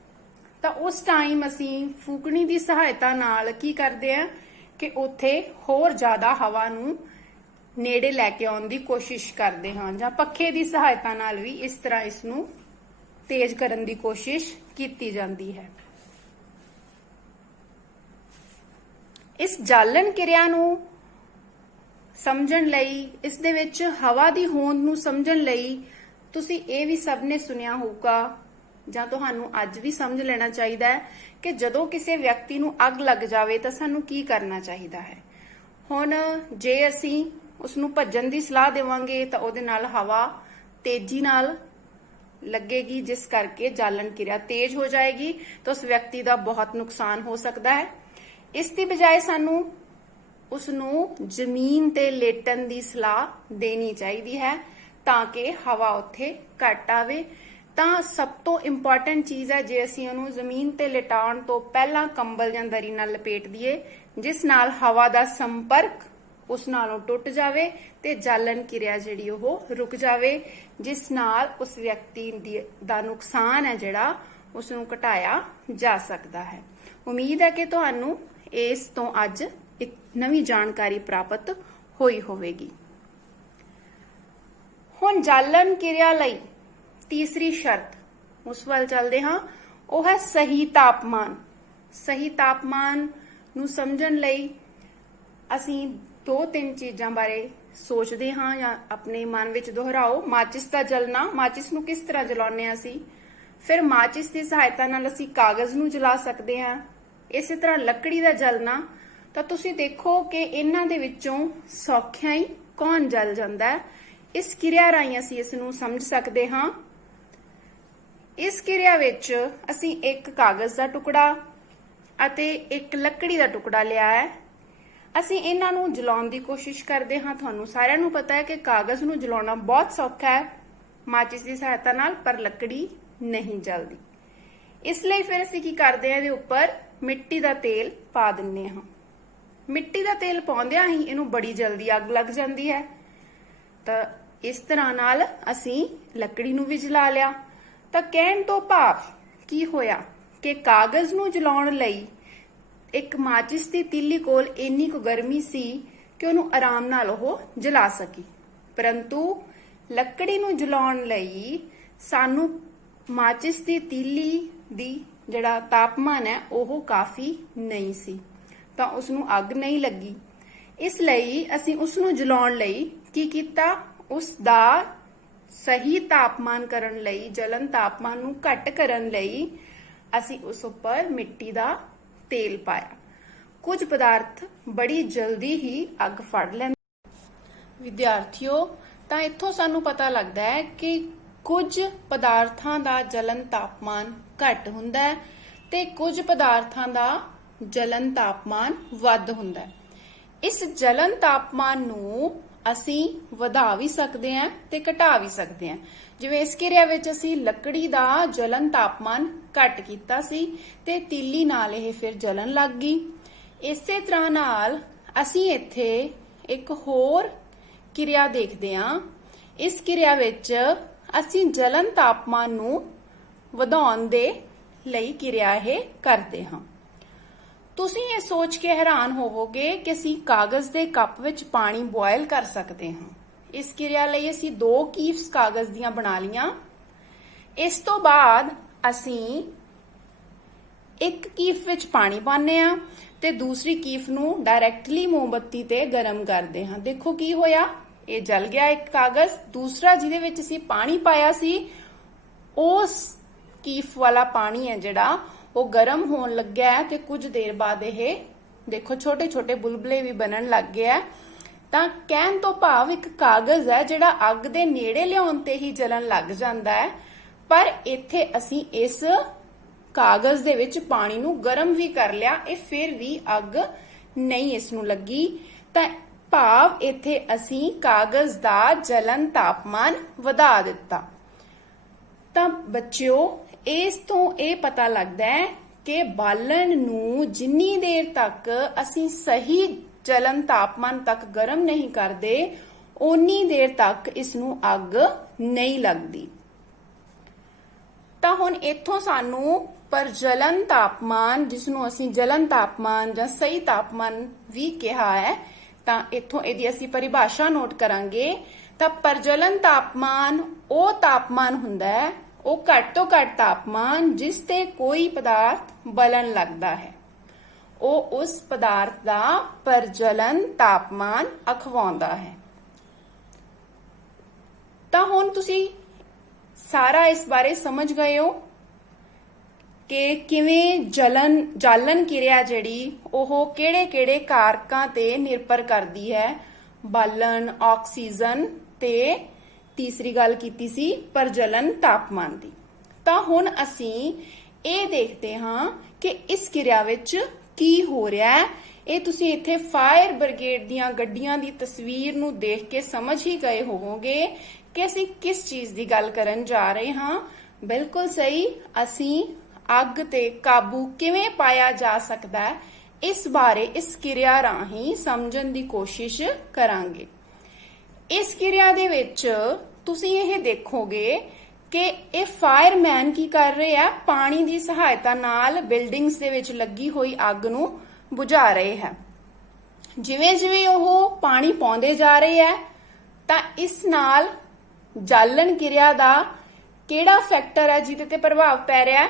ਤਾਂ ਉਸ ਟਾਈਮ ਅਸੀਂ ਫੂਕਣੀ ਦੀ ਸਹਾਇਤਾ ਨਾਲ ਕੀ ਕਰਦੇ ਆ ਕਿ ਉੱਥੇ ਹੋਰ ਜ਼ਿਆਦਾ ਹਵਾ ਨੂੰ ਨੇੜੇ ਲੈ ਕੇ ਆਉਣ ਦੀ ਕੋਸ਼ਿਸ਼ ਕਰਦੇ ਹਾਂ, ਜਾਂ ਪੱਖੇ ਦੀ ਸਹਾਇਤਾ ਨਾਲ ਵੀ ਇਸ ਤਰ੍ਹਾਂ ਇਸ ਨੂੰ ਤੇਜ਼ ਕਰਨ ਦੀ ਕੋਸ਼ਿਸ਼ ਕੀਤੀ ਜਾਂਦੀ ਹੈ। ਇਸ ਜਾਲਣ ਕਿਰਿਆ ਨੂੰ ਸਮਝਣ ਲਈ, ਇਸ ਦੇ ਵਿੱਚ ਹਵਾ ਦੀ ਹੋਂਦ ਨੂੰ ਸਮਝਣ ਲਈ ਤੁਸੀਂ ਇਹ ਵੀ ਸਭ ਨੇ ਸੁਣਿਆ ਹੋਊਗਾ ਜਾਂ ਤੁਹਾਨੂੰ ਅੱਜ ਵੀ ਸਮਝ ਲੈਣਾ ਚਾਹੀਦਾ ਹੈ ਕਿ ਜਦੋਂ ਕਿਸੇ ਵਿਅਕਤੀ ਨੂੰ ਅੱਗ ਲੱਗ ਜਾਵੇ ਤਾਂ ਸਾਨੂੰ ਕੀ ਕਰਨਾ ਚਾਹੀਦਾ ਹੈ। ਹੁਣ ਜੇ ਅਸੀਂ ਉਸ ਨੂੰ ਭੱਜਣ ਦੀ ਸਲਾਹ ਦੇਵਾਂਗੇ ਤਾਂ ਉਹਦੇ ਨਾਲ ਹਵਾ ਤੇਜ਼ੀ ਨਾਲ ਲੱਗੇਗੀ, ਜਿਸ ਕਰਕੇ ਜਾਲਣ ਕਿਰਿਆ ਤੇਜ਼ ਹੋ ਜਾਏਗੀ ਤਾਂ ਉਸ ਵਿਅਕਤੀ ਦਾ ਬਹੁਤ ਨੁਕਸਾਨ ਹੋ ਸਕਦਾ ਹੈ। ਇਸ ਦੀ ਬਜਾਏ ਸਾਨੂੰ ਉਸ ਨੂੰ ਜ਼ਮੀਨ ਤੇ ਲੇਟਣ ਦੀ ਸਲਾਹ ਦੇਣੀ ਚਾਹੀਦੀ ਹੈ ਤਾਂ ਕਿ ਹਵਾ ਉੱਥੇ ਘੱਟ ਆਵੇ। ਤਾਂ ਸਭ ਤੋਂ ਇੰਪੋਰਟੈਂਟ ਚੀਜ਼ ਹੈ ਜੇ ਅਸੀਂ ਉਹਨੂੰ ਜ਼ਮੀਨ ਤੇ ਲਿਟਾਉਣ ਤੋਂ ਪਹਿਲਾਂ ਕੰਬਲ ਜਾਂ ਦਰੀ ਨਾਲ ਲਪੇਟ ਦਈਏ, ਜਿਸ ਨਾਲ ਹਵਾ ਦਾ ਸੰਪਰਕ ਉਸ ਨਾਲੋਂ ਟੁੱਟ ਜਾਵੇ ਤੇ ਜਾਲਣ ਕਿਰਿਆ ਜਿਹੜੀ ਉਹ ਰੁਕ ਜਾਵੇ, ਜਿਸ ਨਾਲ ਉਸ ਵਿਅਕਤੀ ਦਾ ਨੁਕਸਾਨ ਹੈ ਜਿਹੜਾ ਉਸ ਨੂੰ ਘਟਾਇਆ ਜਾ ਸਕਦਾ ਹੈ। ਉਮੀਦ ਹੈ ਕਿ ਤੁਹਾਨੂੰ ਇਸ ਤੋਂ ਅੱਜ ਇੱਕ ਨਵੀਂ ਜਾਣਕਾਰੀ ਪ੍ਰਾਪਤ ਹੋਈ ਹੋਵੇਗੀ। ਹੁਣ ਜਾਲਣ ਕਿਰਿਆ ਲਈ ਤੀਸਰੀ ਸ਼ਰਤ ਉਸ ਵੱਲ ਚੱਲਦੇ ਹਾਂ, ਉਹ ਹੈ ਸਹੀ ਤਾਪਮਾਨ। ਸਹੀ ਤਾਪਮਾਨ ਨੂੰ ਸਮਝਣ ਲਈ ਅਸੀਂ 2-3 ਚੀਜ਼ਾਂ ਬਾਰੇ ਸੋਚਦੇ ਹਾਂ ਜਾਂ ਆਪਣੇ ਮਨ ਵਿੱਚ ਦੁਹਰਾਓ। ਮਾਚਿਸ ਦਾ ਜਲਣਾ, ਮਾਚਿਸ ਨੂੰ ਕਿਸ ਤਰ੍ਹਾਂ ਜਲਾਉਂਦੇ ਹਾਂ ਅਸੀਂ, ਫਿਰ ਮਾਚਿਸ ਦੀ ਸਹਾਇਤਾ ਨਾਲ ਅਸੀਂ ਕਾਗਜ਼ ਨੂੰ ਜਲਾ ਸਕਦੇ ਹਾਂ। ਇਸੇ ਤਰ੍ਹਾਂ ਲੱਕੜੀ ਦਾ ਜਲਣਾ, ਤਾਂ ਤੁਸੀਂ ਦੇਖੋ ਕਿ ਇਹਨਾਂ ਦੇ ਵਿੱਚੋਂ ਸੌਖਿਆਂ ਹੀ ਕੌਣ ਜਲ ਜਾਂਦਾ ਹੈ। ਇਸ ਕਿਰਿਆ ਰਾਹੀਂ ਅਸੀਂ ਇਸ ਨੂੰ ਸਮਝ ਸਕਦੇ ਹਾਂ। ਇਸ ਕਿਰਿਆ ਵਿੱਚ ਅਸੀਂ ਇੱਕ ਕਾਗਜ਼ ਦਾ ਟੁਕੜਾ ਅਤੇ ਇੱਕ ਲੱਕੜੀ ਦਾ ਟੁਕੜਾ ਲਿਆ ਹੈ। ਅਸੀਂ ਇਹਨਾਂ ਨੂੰ ਜਲਾਉਣ ਦੀ ਕੋਸ਼ਿਸ਼ ਕਰਦੇ ਹਾਂ। ਤੁਹਾਨੂੰ ਸਾਰਿਆਂ ਨੂੰ ਪਤਾ ਹੈ ਕਿ ਕਾਗਜ਼ ਨੂੰ ਜਲਾਉਣਾ ਬਹੁਤ ਸੌਖਾ ਹੈ ਮਾਚਿਸ ਦੀ ਸਹਾਇਤਾ ਨਾਲ, ਪਰ ਲੱਕੜੀ ਨਹੀਂ ਜਲਦੀ। ਇਸ ਲਈ ਫਿਰ ਅਸੀਂ ਕੀ ਕਰਦੇ ਹਾਂ, ਇਹਦੇ ਉੱਪਰ ਮਿੱਟੀ ਦਾ ਤੇਲ ਪਾ ਦਿੰਦੇ ਹਾਂ। ਮਿੱਟੀ ਦਾ ਤੇਲ ਪਾਉਂਦਿਆਂ ਹੀ ਇਹਨੂੰ ਬੜੀ ਜਲਦੀ ਅੱਗ ਲੱਗ ਜਾਂਦੀ ਹੈ। ਤਾਂ ਇਸ ਤਰ੍ਹਾਂ ਨਾਲ ਅਸੀਂ ਲੱਕੜੀ ਨੂੰ ਵੀ ਜਲਾ ਲਿਆ। ਤਾਂ ਕਹਿਣ ਤੋਂ ਭਾਵ ਕੀ ਹੋਇਆ ਕਿ ਕਾਗਜ਼ ਨੂੰ ਜਲਾਉਣ ਲਈ ਇੱਕ ਮਾਚਿਸ ਦੀ ਤੀਲੀ ਕੋਲ ਇੰਨੀ ਕੁ ਗਰਮੀ ਸੀ ਕਿ ਉਹਨੂੰ ਆਰਾਮ ਨਾਲ ਉਹ ਜਲਾ ਸਕੀ, ਪਰੰਤੂ ਲੱਕੜੀ ਨੂੰ ਜਲਾਉਣ ਲਈ ਸਾਨੂੰ ਮਾਚਿਸ ਦੀ ਤੀਲੀ ਦੀ ਜਿਹੜਾ ਤਾਪਮਾਨ ਹੈ ਉਹ ਕਾਫੀ ਨਹੀਂ ਸੀ, ਤਾਂ ਉਸ ਨੂੰ ਅੱਗ ਨਹੀਂ ਲੱਗੀ। ਇਸ ਲਈ ਅਸੀਂ ਉਸ ਨੂੰ ਜਲਾਉਣ ਲਈ ਕੀ ਕੀਤਾ, ਉਸ ਦਾ ਸਹੀ ਤਾਪਮਾਨ ਕਰਨ ਲਈ, ਜਲਨ ਤਾਪਮਾਨ ਨੂੰ ਘੱਟ ਕਰਨ ਲਈ ਅਸੀਂ ਉਸ ਉੱਪਰ ਮਿੱਟੀ ਦਾ ਤੇਲ ਪਾਇਆ। ਕੁਝ ਪਦਾਰਥ ਬੜੀ ਜਲਦੀ ਹੀ ਅੱਗ ਫੜ ਲੈਂਦੇ। ਵਿਦਿਆਰਥੀਓ, ਤਾਂ ਇੱਥੋਂ ਸਾਨੂੰ ਪਤਾ ਲੱਗਦਾ ਹੈ ਕਿ ਕੁਝ ਪਦਾਰਥਾਂ ਦਾ ਜਲਨ ਤਾਪਮਾਨ ਘੱਟ ਹੁੰਦਾ ਹੈ ਤੇ ਕੁਝ ਪਦਾਰਥਾਂ ਦਾ ਜਲਨ ਤਾਪਮਾਨ ਵੱਧ ਹੁੰਦਾ ਹੈ। ਇਸ ਜਲਨ ਤਾਪਮਾਨ ਨੂੰ ਅਸੀਂ ਵਧਾ ਵੀ ਸਕਦੇ ਹਾਂ ਤੇ ਘਟਾ ਵੀ ਸਕਦੇ ਹਾਂ। ਜਿਵੇਂ ਇਸ ਕਿਰਿਆ ਵਿੱਚ ਅਸੀਂ ਲੱਕੜੀ ਦਾ ਜਲਨ ਤਾਪਮਾਨ ਘੱਟ ਕੀਤਾ ਸੀ ਤੇ ਤੀਲੀ ਨਾਲ ਇਹ ਫਿਰ ਜਲਣ ਲੱਗ ਗਈ। ਇਸੇ ਤਰ੍ਹਾਂ ਨਾਲ ਅਸੀਂ ਇੱਥੇ ਇੱਕ ਹੋਰ ਕਿਰਿਆ ਦੇਖਦੇ ਹਾਂ। ਇਸ ਕਿਰਿਆ ਵਿੱਚ ਅਸੀਂ ਜਲਨ ਤਾਪਮਾਨ ਨੂੰ ਵਧਾਉਣ ਦੇ ਲਈ ਕਿਰਿਆ ਇਹ ਕਰਦੇ ਹਾਂ। ਤੁਸੀਂ ਇਹ ਸੋਚ ਕੇ ਹੈਰਾਨ ਹੋਵੋਗੇ ਕਿ ਅਸੀਂ ਕਾਗਜ਼ ਦੇ ਕੱਪ ਵਿੱਚ ਪਾਣੀ ਬੋਇਲ ਕਰ ਸਕਦੇ ਹਾਂ। ਇਸ ਕਿਰਿਆ ਲਈ ਅਸੀਂ 2 ਕੀਫਸ ਕਾਗਜ਼ ਦੀਆਂ ਬਣਾ ਲਈਆਂ। ਇਸ ਤੋਂ ਬਾਅਦ ਅਸੀਂ ਇੱਕ ਕੀਫ ਵਿੱਚ ਪਾਣੀ ਪਾਉਂਦੇ ਹਾਂ ਤੇ ਦੂਸਰੀ ਕੀਫ ਨੂੰ ਡਾਇਰੈਕਟਲੀ ਮੋਮਬੱਤੀ ਤੇ ਗਰਮ ਕਰਦੇ ਹਾਂ। ਦੇਖੋ ਕੀ ਹੋਇਆ, ਇਹ ਜਲ ਗਿਆ ਇੱਕ ਕਾਗਜ਼। ਦੂਸਰਾ ਜਿਹਦੇ ਵਿੱਚ ਅਸੀਂ ਪਾਣੀ ਪਾਇਆ ਸੀ, ਉਸ ਕੀਫ ਵਾਲਾ ਪਾਣੀ ਹੈ ਜਿਹੜਾ ਉਹ ਗਰਮ ਹੋਣ ਲੱਗਿਆ ਹੈ ਤੇ ਕੁਝ ਦੇਰ ਬਾਅਦ ਇਹ ਦੇਖੋ ਛੋਟੇ ਛੋਟੇ ਬੁਲਬੁਲੇ ਵੀ ਬਣਨ ਲੱਗ ਗਏ ਹੈ। ਤਾਂ ਕਹਿਣ ਤੋਂ ਭਾਵ ਇੱਕ ਕਾਗਜ਼ ਹੈ ਜਿਹੜਾ ਅੱਗ ਦੇ ਨੇੜੇ ਲਿਆਉਣ ਤੇ ਹੀ ਜਲਣ ਲੱਗ ਜਾਂਦਾ ਹੈ, ਪਰ ਇੱਥੇ ਅਸੀਂ ਇਸ ਕਾਗਜ਼ ਦੇ ਵਿੱਚ ਪਾਣੀ ਨੂੰ ਗਰਮ ਵੀ ਕਰ ਲਿਆ, ਇਹ ਫਿਰ ਵੀ ਅੱਗ ਨਹੀਂ ਇਸ ਨੂੰ ਲੱਗੀ। ਤਾਂ ਭਾਵ ਇੱਥੇ ਅਸੀਂ ਕਾਗਜ਼ ਦਾ ਜਲਨ ਤਾਪਮਾਨ ਵਧਾ ਦਿੱਤਾ। ਤਾਂ ਬੱਚਿਓ, ਇਸ ਤੋਂ ਇਹ ਪਤਾ ਲੱਗਦਾ ਹੈ ਕਿ ਬਾਲਣ ਨੂੰ ਜਿੰਨੀ ਦੇਰ ਤੱਕ ਅਸੀਂ ਸਹੀ ਜਲਨ ਤਾਪਮਾਨ ਤੱਕ ਗਰਮ ਨਹੀਂ ਕਰਦੇ, ਓਨੀ ਦੇਰ ਤੱਕ ਇਸ ਨੂੰ ਅੱਗ ਨਹੀਂ ਲੱਗਦੀ। ਤਾਂ ਹੁਣ ਇੱਥੋਂ ਸਾਨੂੰ ਪ੍ਰਜਲਨ ਤਾਪਮਾਨ, ਜਿਸ ਨੂੰ ਅਸੀਂ ਜਲਨ ਤਾਪਮਾਨ ਜਾਂ ਸਹੀ ਤਾਪਮਾਨ ਵੀ ਕਿਹਾ ਹੈ, ਤਾਂ ਇੱਥੋਂ ਇਹਦੀ ਅਸੀਂ ਪਰਿਭਾਸ਼ਾ ਨੋਟ ਕਰਾਂਗੇ। ਤਾਂ ਪ੍ਰਜਲਨ ਤਾਪਮਾਨ ਉਹ ਤਾਪਮਾਨ ਹੁੰਦਾ ਹੈ, ਉਹ ਘੱਟ ਤੋਂ ਘੱਟ ਤਾਪਮਾਨ ਜਿਸ ਤੇ ਕੋਈ ਪਦਾਰਥ ਬਲਣ ਲੱਗਦਾ ਹੈ, ਉਹ ਉਸ ਪਦਾਰਥ ਦਾ ਪ੍ਰਜਲਨ ਤਾਪਮਾਨ ਅਖਵਾਉਂਦਾ ਹੈ। ਤਾਂ ਹੁਣ ਤੁਸੀਂ ਸਾਰਾ ਇਸ ਬਾਰੇ ਸਮਝ ਗਏ ਹੋ ਕਿ ਕਿਵੇਂ ਜਾਲਣ ਕਿਰਿਆ ਜਿਹੜੀ ਉਹ ਕਿਹੜੇ-ਕਿਹੜੇ ਕਾਰਕਾਂ ਤੇ ਨਿਰਭਰ ਕਰਦੀ ਹੈ, ਬਾਲਣ, ਆਕਸੀਜਨ ਤੇ ਤੀਸਰੀ ਗੱਲ ਕੀਤੀ ਸੀ ਪ੍ਰਜਲਨ ਤਾਪਮਾਨ ਦੀ। ਤਾਂ ਹੁਣ ਅਸੀਂ ਇਹ ਦੇਖਦੇ ਹਾਂ ਕਿ ਇਸ ਕਿਰਿਆ ਵਿੱਚ ਕੀ ਹੋ ਰਿਹਾ ਹੈ। ਇਹ ਤੁਸੀਂ ਇੱਥੇ ਫਾਇਰ ਬ੍ਰਿਗੇਡ ਦੀਆਂ ਗੱਡੀਆਂ ਦੀ ਤਸਵੀਰ ਨੂੰ ਦੇਖ ਕੇ ਸਮਝ ਹੀ ਗਏ ਹੋਵੋਗੇ ਕਿ ਅਸੀਂ ਕਿਸ ਚੀਜ਼ ਦੀ ਗੱਲ ਕਰਨ ਜਾ ਰਹੇ ਹਾਂ। ਬਿਲਕੁਲ ਸਹੀ, ਅਸੀਂ ਅੱਗ ਤੇ ਕਾਬੂ ਕਿਵੇਂ ਪਾਇਆ ਜਾ ਸਕਦਾ ਹੈ, ਇਸ ਬਾਰੇ ਇਸ ਕਿਰਿਆ ਰਾਹੀਂ ਸਮਝਣ ਦੀ ਕੋਸ਼ਿਸ਼ ਕਰਾਂਗੇ। ਇਸ ਕਿਰਿਆ ਦੇ ਵਿੱਚ ਤੁਸੀਂ ਇਹ ਦੇਖੋਗੇ ਕਿ ਇਹ ਫਾਇਰਮੈਨ ਕੀ ਕਰ ਰਹੇ ਆ, ਪਾਣੀ ਦੀ ਸਹਾਇਤਾ ਨਾਲ ਬਿਲਡਿੰਗਸ ਦੇ ਵਿੱਚ ਲੱਗੀ ਹੋਈ ਅੱਗ ਨੂੰ ਬੁਝਾ ਰਹੇ ਹੈ। ਜਿਵੇਂ ਜਿਵੇਂ ਉਹ ਪਾਣੀ ਪਾਉਂਦੇ ਜਾ ਰਹੇ ਹੈ, ਤਾਂ ਇਸ ਨਾਲ ਜਾਲਣ ਕਿਰਿਆ ਦਾ ਕਿਹੜਾ ਫੈਕਟਰ ਹੈ ਜਿਹਦੇ ਤੇ ਪ੍ਰਭਾਵ ਪੈ ਰਿਹਾ ਹੈ,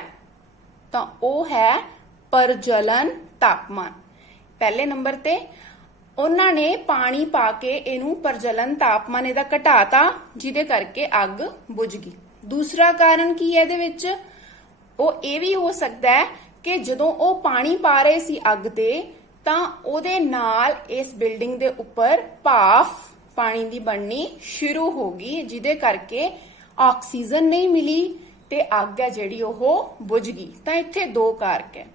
ਤਾਂ ਉਹ ਹੈ ਪ੍ਰਜਲਨ ਤਾਪਮਾਨ। ਪਹਿਲੇ ਨੰਬਰ ਤੇ ਉਹਨਾਂ ਨੇ ਪਾਣੀ ਪਾ ਕੇ ਇਹਨੂੰ ਪ੍ਰਜਲਨ ਤਾਪਮਾਨ ਇਹਦਾ ਘਟਾਤਾ, ਜਿਹਦੇ ਕਰਕੇ ਅੱਗ ਬੁਝ ਗਈ। ਦੂਸਰਾ ਕਾਰਨ ਕੀ ਹੈ ਇਹਦੇ ਵਿੱਚ, ਉਹ ਇਹ ਵੀ ਹੋ ਸਕਦਾ ਹੈ ਕਿ ਜਦੋਂ ਉਹ ਪਾਣੀ ਪਾ ਰਹੇ ਸੀ ਅੱਗ ਤੇ, ਤਾਂ ਉਹਦੇ ਨਾਲ ਇਸ ਬਿਲਡਿੰਗ ਦੇ ਉੱਪਰ ਭਾਫ ਪਾਣੀ ਦੀ ਬਣਨੀ ਸ਼ੁਰੂ ਹੋ ਗਈ, ਜਿਹਦੇ ਕਰਕੇ ਆਕਸੀਜਨ ਨਹੀਂ ਮਿਲੀ ਤੇ ਅੱਗ ਹੈ ਜਿਹੜੀ ਉਹ ਬੁਝ ਗਈ। ਤਾਂ ਇੱਥੇ 2 ਕਾਰਕ ਹੈ।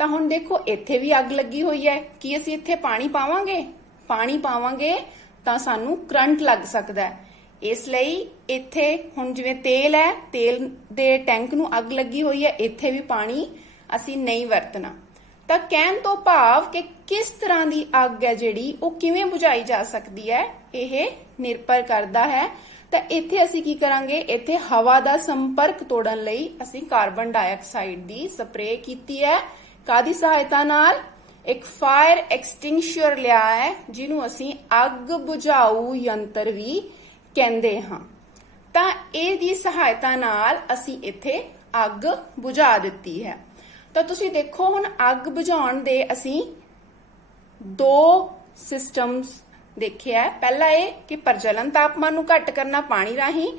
ਤਾਂ ਹੁਣ ਦੇਖੋ ਇੱਥੇ ਵੀ ਅੱਗ ਲੱਗੀ ਹੋਈ ਹੈ, ਕੀ ਅਸੀਂ ਇੱਥੇ ਪਾਣੀ ਪਾਵਾਂਗੇ? ਪਾਣੀ ਪਾਵਾਂਗੇ ਤਾਂ ਸਾਨੂੰ ਕਰੰਟ ਲੱਗ ਸਕਦਾ ਹੈ। ਇਸ ਲਈ ਇੱਥੇ ਹੁਣ ਜਿਵੇਂ ਤੇਲ ਹੈ, ਤੇਲ ਦੇ ਟੈਂਕ ਨੂੰ ਅੱਗ ਲੱਗੀ ਹੋਈ ਹੈ, ਇੱਥੇ ਵੀ ਪਾਣੀ ਅਸੀਂ ਨਹੀਂ ਵਰਤਣਾ। ਤਾਂ ਕਹਿਣ ਤੋਂ ਭਾਵ ਕਿ ਕਿਸ ਤਰ੍ਹਾਂ ਦੀ ਅੱਗ ਹੈ ਜਿਹੜੀ ਉਹ ਕਿਵੇਂ ਬੁਝਾਈ ਜਾ ਸਕਦੀ ਹੈ, ਇਹ ਨਿਰਭਰ ਕਰਦਾ ਹੈ। ਤਾਂ ਇੱਥੇ ਅਸੀਂ ਕੀ ਕਰਾਂਗੇ, ਇੱਥੇ ਹਵਾ ਦਾ ਸੰਪਰਕ ਤੋੜਨ ਲਈ ਅਸੀਂ ਕਾਰਬਨ ਡਾਈਆਕਸਾਈਡ ਦੀ ਸਪਰੇਅ ਕੀਤੀ ਹੈ। ਕਾਦੀ ਸਹਾਇਤਾ ਨਾਲ? ਇੱਕ ਫਾਇਰ ਐਕਸਟਿੰਗੁਇਸ਼ਰ ਲਿਆ ਹੈ, ਜਿਹਨੂੰ ਅਸੀਂ ਅੱਗ ਬੁਝਾਊ ਯੰਤਰ ਵੀ ਕਹਿੰਦੇ ਹਾਂ। ਤਾਂ ਇਹਦੀ ਸਹਾਇਤਾ ਨਾਲ ਅਸੀਂ ਇੱਥੇ ਅੱਗ ਬੁਝਾ ਦਿੱਤੀ ਹੈ। ਤਾਂ ਤੁਸੀਂ ਦੇਖੋ ਹੁਣ ਅੱਗ ਬੁਝਾਉਣ ਦੇ ਅਸੀਂ 2 ਸਿਸਟਮਸ ਦੇਖਿਆ ਹੈ। ਪਹਿਲਾ ਇਹ ਕਿ ਪ੍ਰਜਲਨ ਤਾਪਮਾਨ ਨੂੰ ਘੱਟ ਕਰਨਾ ਪਾਣੀ ਰਾਹੀਂ।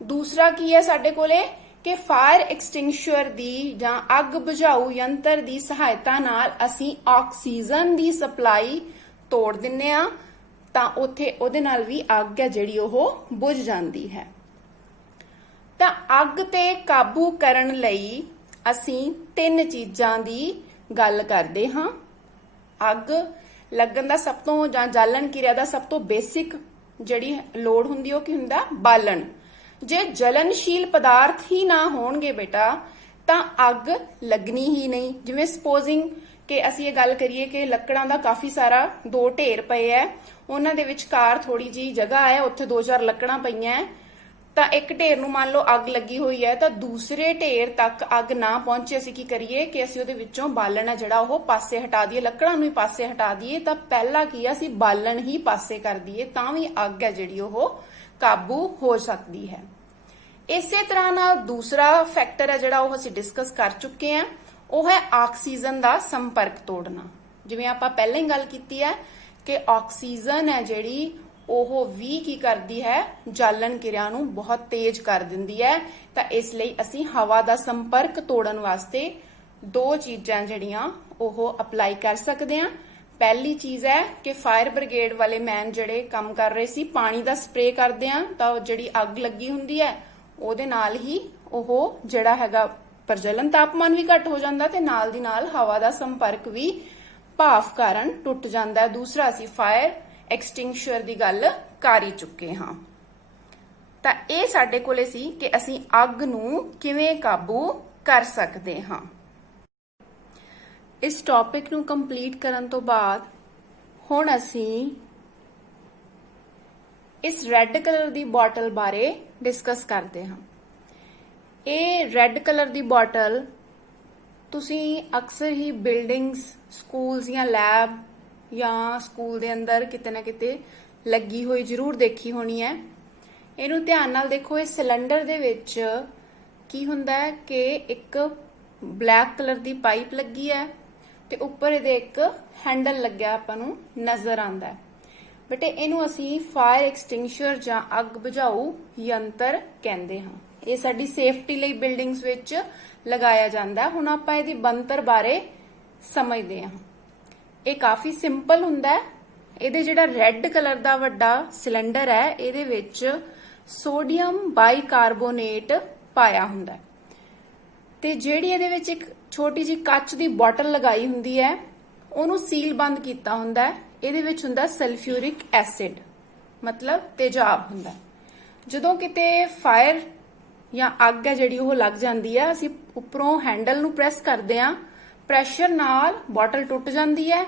ਦੂਸਰਾ ਕੀ ਹੈ ਸਾਡੇ ਕੋਲੇ ਕਿ ਫਾਇਰ ਐਕਸਟਿੰਗੁਇਸ਼ਰ ਦੀ ਜਾਂ ਅੱਗ ਬੁਝਾਊ ਯੰਤਰ ਦੀ ਸਹਾਇਤਾ ਨਾਲ ਅਸੀਂ ਆਕਸੀਜਨ ਦੀ ਸਪਲਾਈ ਤੋੜ ਦਿੰਨੇ ਆ, ਤਾਂ ਉੱਥੇ ਉਹਦੇ ਨਾਲ ਵੀ ਅੱਗ ਹੈ ਜਿਹੜੀ ਉਹ ਬੁਝ ਜਾਂਦੀ ਹੈ। ਤਾਂ ਅੱਗ ਤੇ ਕਾਬੂ ਕਰਨ ਲਈ ਅਸੀਂ 3 ਚੀਜ਼ਾਂ ਦੀ ਗੱਲ ਕਰਦੇ ਹਾਂ। ਅੱਗ ਲੱਗਣ ਦਾ ਸਭ ਤੋਂ ਜਾਂ ਜਾਲਣ ਕਿਰਿਆ ਦਾ ਸਭ ਤੋਂ ਬੇਸਿਕ ਜਿਹੜੀ ਲੋੜ ਹੁੰਦੀ ਉਹ ਕੀ ਹੁੰਦਾ? ਬਾਲਣ। ਜੇ ਜਲਨਸ਼ੀਲ ਪਦਾਰਥ ਹੀ ਨਾ ਹੋਣਗੇ ਬੇਟਾ ਤਾਂ ਅੱਗ ਲੱਗਣੀ ਹੀ ਨਹੀਂ। ਜਿਵੇਂ ਸਪੋਜ਼ਿੰਗ ਕਿ ਅਸੀਂ ਇਹ ਗੱਲ ਕਰੀਏ ਕਿ ਲੱਕੜਾਂ ਦਾ ਕਾਫੀ ਸਾਰਾ ਦੋ ਢੇਰ ਪਏ ਐ, ਉਹਨਾਂ ਦੇ ਵਿਚਕਾਰ ਥੋੜੀ ਜੀ ਜਗ੍ਹਾ ਹੈ, ਉੱਥੇ 2-4 ਲੱਕੜਾਂ ਪਈਆਂ ਐ, ਤਾਂ ਇੱਕ ਢੇਰ ਨੂੰ ਮੰਨ ਲਓ ਅੱਗ ਲੱਗੀ ਹੋਈ ਹੈ ਤਾਂ ਦੂਸਰੇ ਢੇਰ ਤੱਕ ਅੱਗ ਨਾ ਪਹੁੰਚੇ, ਅਸੀਂ ਕੀ ਕਰੀਏ ਕਿ ਅਸੀਂ ਉਹਦੇ ਵਿੱਚੋਂ ਬਾਲਣ ਹੈ ਜਿਹੜਾ ਉਹ ਪਾਸੇ ਹਟਾ ਦਈਏ, ਲੱਕੜਾਂ ਨੂੰ ਹੀ ਪਾਸੇ ਹਟਾ ਦਈਏ। ਤਾਂ ਪਹਿਲਾਂ ਕੀ ਆ, ਅਸੀਂ ਬਾਲਣ ਹੀ ਪਾਸੇ ਕਰ ਦਈਏ ਤਾਂ ਵੀ ਅੱਗ ਹੈ ਜਿਹੜੀ ਉਹ ਕਾਬੂ ਹੋ ਸਕਦੀ ਹੈ। ਇਸੇ ਤਰ੍ਹਾਂ ਨਾਲ ਦੂਸਰਾ ਫੈਕਟਰ ਹੈ ਜਿਹੜਾ ਉਹ ਅਸੀਂ ਡਿਸਕਸ ਕਰ ਚੁੱਕੇ ਹਾਂ, ਉਹ ਹੈ ਆਕਸੀਜਨ ਦਾ ਸੰਪਰਕ ਤੋੜਨਾ। ਜਿਵੇਂ ਆਪਾਂ ਪਹਿਲਾਂ ਹੀ ਗੱਲ ਕੀਤੀ ਹੈ ਕਿ ਆਕਸੀਜਨ ਹੈ ਜਿਹੜੀ ਉਹ ਵੀ ਕੀ ਕਰਦੀ ਹੈ? ਜਾਲਣ ਕਿਰਿਆ ਨੂੰ ਬਹੁਤ ਤੇਜ਼ ਕਰ ਦਿੰਦੀ ਹੈ। ਤਾਂ ਇਸ ਲਈ ਅਸੀਂ ਹਵਾ ਦਾ ਸੰਪਰਕ ਤੋੜਨ ਵਾਸਤੇ ਦੋ ਚੀਜ਼ਾਂ ਜਿਹੜੀਆਂ ਉਹ ਅਪਲਾਈ ਕਰ ਸਕਦੇ ਹਾਂ। ਪਹਿਲੀ ਚੀਜ਼ ਹੈ ਕਿ ਫਾਇਰ ਬ੍ਰਿਗੇਡ ਵਾਲੇ ਮੈਨ ਜਿਹੜੇ ਕੰਮ ਕਰ ਰਹੇ ਸੀ, ਪਾਣੀ ਦਾ ਸਪਰੇਅ ਕਰਦੇ ਆ ਤਾਂ ਜਿਹੜੀ ਅੱਗ ਲੱਗੀ ਹੁੰਦੀ ਹੈ ਉਹਦੇ ਨਾਲ ਹੀ ਉਹ ਜਿਹੜਾ ਹੈਗਾ ਪ੍ਰਜਲਨ ਤਾਪਮਾਨ ਵੀ ਘੱਟ ਹੋ ਜਾਂਦਾ ਤੇ ਨਾਲ ਦੀ ਨਾਲ ਹਵਾ ਦਾ ਸੰਪਰਕ ਵੀ ਭਾਫ ਕਾਰਨ ਟੁੱਟ ਜਾਂਦਾ। ਦੂਸਰਾ ਅਸੀਂ ਫਾਇਰ ਐਕਸਟਿੰਗੁਇਸ਼ਰ ਦੀ ਗੱਲ ਕਰ ਹੀ ਚੁੱਕੇ ਹਾਂ। ਤਾਂ ਇਹ ਸਾਡੇ ਕੋਲੇ ਸੀ ਕਿ ਅਸੀਂ ਅੱਗ ਨੂੰ ਕਿਵੇਂ ਕਾਬੂ ਕਰ ਸਕਦੇ ਹਾਂ। ਇਸ ਟੌਪਿਕ ਨੂੰ ਕੰਪਲੀਟ ਕਰਨ ਤੋਂ ਬਾਅਦ ਹੁਣ ਅਸੀਂ ਇਸ ਰੈੱਡ ਕਲਰ ਦੀ ਬੋਟਲ ਬਾਰੇ ਡਿਸਕਸ ਕਰਦੇ ਹਾਂ। ਇਹ ਰੈੱਡ ਕਲਰ ਦੀ ਬੋਟਲ ਤੁਸੀਂ ਅਕਸਰ ਹੀ ਬਿਲਡਿੰਗਸ, ਸਕੂਲਸ ਜਾਂ ਲੈਬ ਜਾਂ ਸਕੂਲ ਦੇ ਅੰਦਰ ਕਿਤੇ ਨਾ ਕਿਤੇ ਲੱਗੀ ਹੋਈ ਜ਼ਰੂਰ ਦੇਖੀ ਹੋਣੀ ਹੈ। ਇਹਨੂੰ ਧਿਆਨ ਨਾਲ ਦੇਖੋ। ਇਹ ਸਿਲੰਡਰ ਦੇ ਵਿੱਚ ਕੀ ਹੁੰਦਾ ਹੈ ਕਿ ਇੱਕ ਬਲੈਕ ਕਲਰ ਦੀ ਪਾਈਪ ਲੱਗੀ ਹੈ ਤੇ ਉੱਪਰ ਇਹਦੇ ਇੱਕ ਹੈਂਡਲ ਲੱਗਿਆ ਆਪਾਂ ਨੂੰ ਨਜ਼ਰ ਆਉਂਦਾ ਹੈ। ਬੇਟੇ ਇਹਨੂੰ ਅਸੀਂ ਫਾਇਰ ਐਕਸਟਿੰਗੁਇਸ਼ਰ ਜਾਂ ਅੱਗ ਬੁਝਾਊ ਯੰਤਰ ਕਹਿੰਦੇ ਹਾਂ। ਇਹ ਸਾਡੀ ਸੇਫਟੀ ਲਈ ਬਿਲਡਿੰਗਸ ਵਿੱਚ ਲਗਾਇਆ ਜਾਂਦਾ। ਹੁਣ ਆਪਾਂ ਇਹਦੀ ਬਣਤਰ ਬਾਰੇ ਸਮਝਦੇ ਹਾਂ। ਇਹ ਕਾਫੀ ਸਿੰਪਲ ਹੁੰਦਾ ਹੈ। ਇਹਦੇ ਜਿਹੜਾ ਰੈੱਡ ਕਲਰ ਦਾ ਵੱਡਾ ਸਿਲੰਡਰ ਹੈ ਇਹਦੇ ਵਿੱਚ ਸੋਡੀਅਮ ਬਾਈਕਾਰਬੋਨੇਟ ਪਾਇਆ ਹੁੰਦਾ ਤੇ ਜਿਹੜੀ ਇਹਦੇ ਵਿੱਚ ਇੱਕ ਛੋਟੀ ਜਿਹੀ ਕੱਚ ਦੀ ਬੋਟਲ ਲਗਾਈ ਹੁੰਦੀ ਹੈ ਉਹਨੂੰ ਸੀਲ ਬੰਦ ਕੀਤਾ ਹੁੰਦਾ ਹੈ। ਇਹਦੇ ਵਿੱਚ ਹੁੰਦਾ ਸਲਫਿਊਰਿਕ ਐਸਿਡ, ਮਤਲਬ ਤੇਜ਼ਾਬ ਹੁੰਦਾ। ਜਦੋਂ ਕਿਤੇ ਫਾਇਰ ਜਾਂ ਅੱਗ ਹੈ ਜਿਹੜੀ ਉਹ ਲੱਗ ਜਾਂਦੀ ਹੈ, ਅਸੀਂ ਉੱਪਰੋਂ ਹੈਂਡਲ ਨੂੰ ਪ੍ਰੈਸ ਕਰਦੇ ਹਾਂ, ਪ੍ਰੈਸ਼ਰ ਨਾਲ ਬੋਟਲ ਟੁੱਟ ਜਾਂਦੀ ਹੈ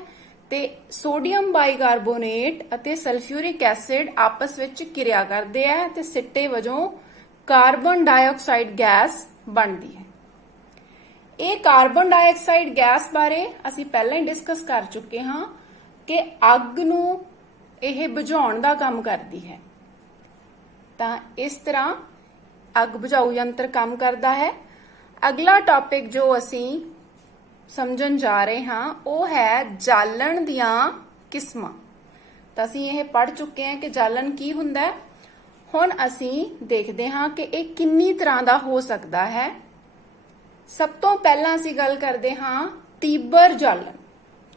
ਤੇ ਸੋਡੀਅਮ ਬਾਈਕਾਰਬੋਨੇਟ ਅਤੇ ਸਲਫਿਊਰਿਕ ਐਸਿਡ ਆਪਸ ਵਿੱਚ ਕਿਰਿਆ ਕਰਦੇ ਆ ਤੇ ਸਿੱਟੇ ਵਜੋਂ ਕਾਰਬਨ ਡਾਈਆਕਸਾਈਡ ਗੈਸ ਬਣਦੀ ਹੈ। ਇਹ ਕਾਰਬਨ ਡਾਈਆਕਸਾਈਡ ਗੈਸ ਬਾਰੇ ਅਸੀਂ ਪਹਿਲਾਂ ਹੀ ਡਿਸਕਸ ਕਰ ਚੁੱਕੇ ਹਾਂ ਕਿ ਅੱਗ ਨੂੰ ਇਹ ਬੁਝਾਉਣ ਦਾ ਕੰਮ ਕਰਦੀ ਹੈ। ਤਾਂ ਇਸ ਤਰ੍ਹਾਂ ਅੱਗ ਬੁਝਾਊ ਯੰਤਰ ਕੰਮ ਕਰਦਾ ਹੈ। ਅਗਲਾ ਟੌਪਿਕ ਜੋ ਅਸੀਂ ਸਮਝਣ ਜਾ ਰਹੇ ਹਾਂ ਉਹ ਹੈ ਜਾਲਣ ਦੀਆਂ ਕਿਸਮਾਂ। ਤਾਂ ਅਸੀਂ ਇਹ ਪੜ੍ਹ ਚੁੱਕੇ ਹਾਂ ਕਿ ਜਾਲਣ ਕੀ ਹੁੰਦਾ ਹੈ। ਹੁਣ ਅਸੀਂ ਦੇਖਦੇ ਹਾਂ ਕਿ ਇਹ ਕਿੰਨੀ ਤਰ੍ਹਾਂ ਦਾ ਹੋ ਸਕਦਾ ਹੈ। ਸਭ ਤੋਂ ਪਹਿਲਾਂ ਅਸੀਂ ਗੱਲ ਕਰਦੇ ਹਾਂ ਤੀਬਰ ਜਾਲਣ।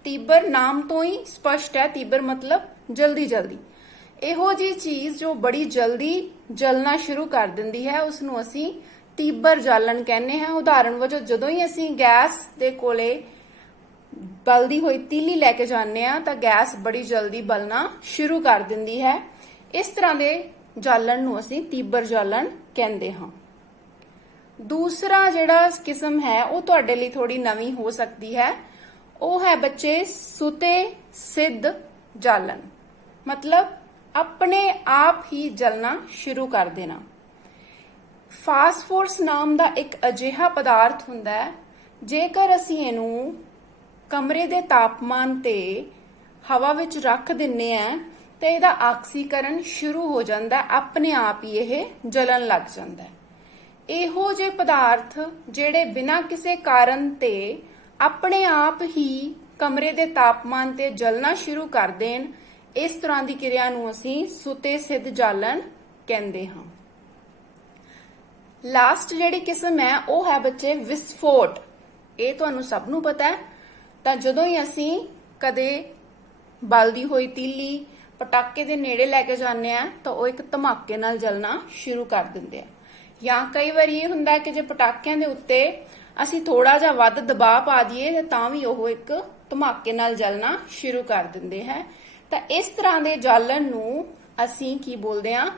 ਤੀਬਰ ਨਾਮ ਤੋਂ ਹੀ ਸਪਸ਼ਟ ਹੈ, ਤੀਬਰ ਮਤਲਬ ਜਲਦੀ ਜਲਦੀ। ਇਹੋ ਜੀ ਚੀਜ਼ ਜੋ ਬੜੀ ਜਲਦੀ ਜਲਣਾ ਸ਼ੁਰੂ ਕਰ ਦਿੰਦੀ ਹੈ ਉਸ ਨੂੰ ਅਸੀਂ ਤੀਬਰ ਜਾਲਣ ਕਹਿੰਦੇ ਹਾਂ। ਉਦਾਹਰਣ ਵਜੋਂ ਜਦੋਂ ਹੀ ਅਸੀਂ ਗੈਸ ਦੇ ਕੋਲੇ ਬਲਦੀ ਹੋਈ ਤੀਲੀ ਲੈ ਕੇ ਜਾਂਦੇ ਆ ਤਾਂ ਗੈਸ ਬੜੀ ਜਲਦੀ ਬਲਣਾ ਸ਼ੁਰੂ ਕਰ ਦਿੰਦੀ ਹੈ। ਇਸ ਤਰ੍ਹਾਂ ਦੇ ਜਾਲਣ ਨੂੰ ਅਸੀਂ ਤੀਬਰ ਜਾਲਣ ਕਹਿੰਦੇ ਹਾਂ। ਦੂਸਰਾ ਜਿਹੜਾ ਕਿਸਮ ਹੈ ਉਹ ਤੁਹਾਡੇ ਲਈ ਥੋੜੀ ਨਵੀਂ ਹੋ ਸਕਦੀ ਹੈ। ਉਹ ਹੈ ਬੱਚੇ ਸੁਤੇ ਸਿੱਧ ਜਾਲਣ, ਮਤਲਬ ਆਪਣੇ ਆਪ ਹੀ ਜਲਣਾ ਸ਼ੁਰੂ ਕਰ ਦੇਣਾ। ਫਾਸਫੋਰਸ ਨਾਮ ਦਾ ਇੱਕ ਅਜਿਹਾ ਪਦਾਰਥ ਹੁੰਦਾ ਹੈ, ਜੇਕਰ ਅਸੀਂ ਇਹਨੂੰ ਕਮਰੇ ਦੇ ਤਾਪਮਾਨ ਤੇ ਹਵਾ ਵਿੱਚ ਰੱਖ ਦਿੰਨੇ ਆ ਤੇ ਇਹਦਾ ਆਕਸੀਕਰਨ ਸ਼ੁਰੂ ਹੋ ਜਾਂਦਾ, ਆਪਣੇ ਆਪ ਹੀ ਇਹ ਜਲਣ ਲੱਗ ਜਾਂਦਾ। ਇਹੋ ਜਿਹੇ ਪਦਾਰਥ ਜਿਹੜੇ ਬਿਨਾਂ ਕਿਸੇ ਕਾਰਨ ਤੇ ਆਪਣੇ ਆਪ ਹੀ ਕਮਰੇ ਦੇ ਤਾਪਮਾਨ ਤੇ ਜਲਣਾ ਸ਼ੁਰੂ ਕਰ ਦੇਣ, ਇਸ ਤਰ੍ਹਾਂ ਦੀ ਕਿਰਿਆ ਨੂੰ ਅਸੀਂ ਸੁਤੇ ਸਿੱਧ ਜਾਲਣ ਕਹਿੰਦੇ ਹਾਂ। ਲਾਸਟ ਜਿਹੜੀ ਕਿਸਮ ਹੈ ਉਹ ਹੈ ਬੱਚੇ ਵਿਸਫੋਟ। ਇਹ ਤੁਹਾਨੂੰ ਸਭ ਨੂੰ ਪਤਾ ਹੈ। ਤਾਂ ਜਦੋਂ ਹੀ ਅਸੀਂ ਕਦੇ ਬਲਦੀ ਹੋਈ ਤੀਲੀ ਪਟਾਕੇ ਦੇ ਨੇੜੇ ਲੈ ਕੇ ਜਾਂਦੇ ਆ ਤਾਂ ਉਹ ਇੱਕ ਧਮਾਕੇ ਨਾਲ ਜਲਣਾ ਸ਼ੁਰੂ ਕਰ ਦਿੰਦੇ ਆ। ਜਾਂ ਕਈ ਵਾਰੀ ਇਹ ਹੁੰਦਾ ਕਿ ਜੇ ਪਟਾਕਿਆਂ ਦੇ ਉੱਤੇ ਅਸੀਂ ਥੋੜਾ ਜਿਹਾ ਵੱਧ ਦਬਾਅ ਪਾ ਦਈਏ ਤਾਂ ਵੀ ਉਹ ਇੱਕ ਧਮਾਕੇ ਨਾਲ ਜਲਣਾ ਸ਼ੁਰੂ ਕਰ ਦਿੰਦੇ ਹੈ। ਤਾਂ ਇਸ ਤਰ੍ਹਾਂ ਦੇ ਜਾਲਣ ਨੂੰ ਅਸੀਂ ਕੀ ਬੋਲਦੇ ਹਾਂ?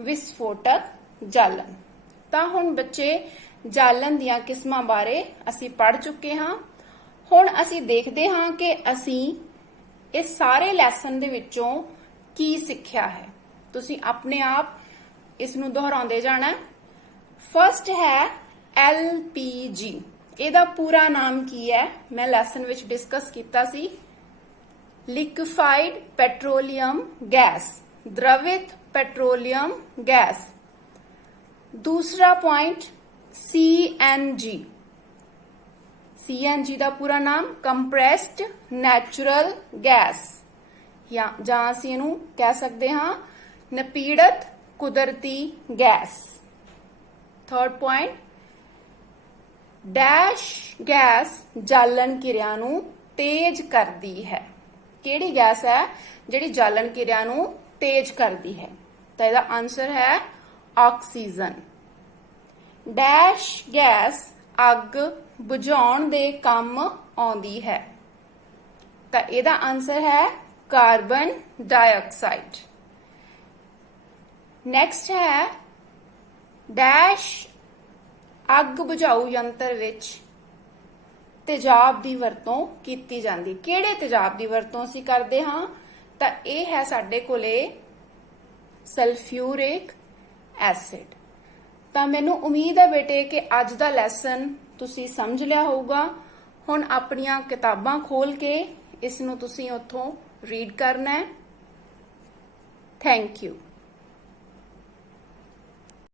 ਵਿਸਫੋਟਕ ਜਾਲਣ। ਤਾਂ ਹੁਣ ਬੱਚੇ ਜਾਲਣ ਦੀਆਂ ਕਿਸਮਾਂ ਬਾਰੇ ਅਸੀਂ ਪੜ੍ਹ ਚੁੱਕੇ ਹਾਂ। ਹੁਣ ਅਸੀਂ ਦੇਖਦੇ ਹਾਂ ਕਿ ਅਸੀਂ ਇਸ ਸਾਰੇ ਲੈਸਨ ਦੇ ਵਿੱਚੋਂ ਕੀ ਸਿੱਖਿਆ ਹੈ। ਤੁਸੀਂ ਆਪਣੇ ਆਪ ਇਸ ਨੂੰ ਦੁਹਰਾਉਂਦੇ ਜਾਣਾ। ਫਸਟ ਹੈ LPG। ਇਹਦਾ ਪੂਰਾ ਨਾਮ ਕੀ ਹੈ? ਮੈਂ ਲੈਸਨ ਵਿੱਚ ਡਿਸਕਸ ਕੀਤਾ ਸੀ। ਲਿਕੁਇਫਾਈਡ ਪੈਟਰੋਲੀਅਮ ਗੈਸ, द्रवित पेट्रोलियम गैस। दूसरा पॉइंट CNG। CNG ਦਾ ਪੂਰਾ ਨਾਮ कंप्रेस्ड नेचुरल गैस, ਜਾਂ ਅਸੀਂ ਇਹਨੂੰ ਕਹਿ ਸਕਦੇ ਹਾਂ ਨਪੀੜਤ ਕੁਦਰਤੀ gas. Third point, dash gas ਜਾਲਣ ਕਿਰਿਆ ਨੂੰ ਤੇਜ਼ ਕਰਦੀ ਹੈ। ਕਿਹੜੀ ਗੈਸ ਹੈ ਜਿਹੜੀ ਜਾਲਣ ਕਿਰਿਆ ਨੂੰ ਤੇਜ਼ ਕਰਦੀ ਹੈ? ਤਾਂ ਇਹਦਾ ਆਨਸਰ ਹੈ ਆਕਸੀਜਨ। ਡੈਸ਼ ਗੈਸ ਅੱਗ ਬੁਝਾਉਣ ਦੇ ਕੰਮ ਆਉਂਦੀ ਹੈ। ਤਾਂ ਇਹਦਾ ਆਨਸਰ ਹੈ ਕਾਰਬਨ ਡਾਈਆਕਸਾਈਡ। ਨੈਕਸਟ ਹੈ ਡੈਸ਼ ਅੱਗ ਬੁਝਾਊ ਯੰਤਰ ਵਿੱਚ ਤੇਜ਼ਾਬ ਦੀ ਵਰਤੋਂ ਕੀਤੀ ਜਾਂਦੀ। ਕਿਹੜੇ ਤੇਜ਼ਾਬ ਦੀ ਵਰਤੋਂ ਅਸੀਂ ਕਰਦੇ ਹਾਂ? ਤਾਂ ਇਹ ਹੈ ਸਾਡੇ ਕੋਲੇ ਸਲਫਿਊਰਿਕ ਐਸਿਡ। ਤਾਂ ਮੈਨੂੰ ਉਮੀਦ ਹੈ ਬੇਟੇ ਕਿ ਅੱਜ ਦਾ ਲੈਸਨ ਤੁਸੀਂ ਸਮਝ ਲਿਆ ਹੋਊਗਾ। ਹੁਣ ਆਪਣੀਆਂ ਕਿਤਾਬਾਂ ਖੋਲ ਕੇ ਇਸ ਨੂੰ ਤੁਸੀਂ ਉੱਥੋਂ ਰੀਡ ਕਰਨਾ ਹੈ। Thank you.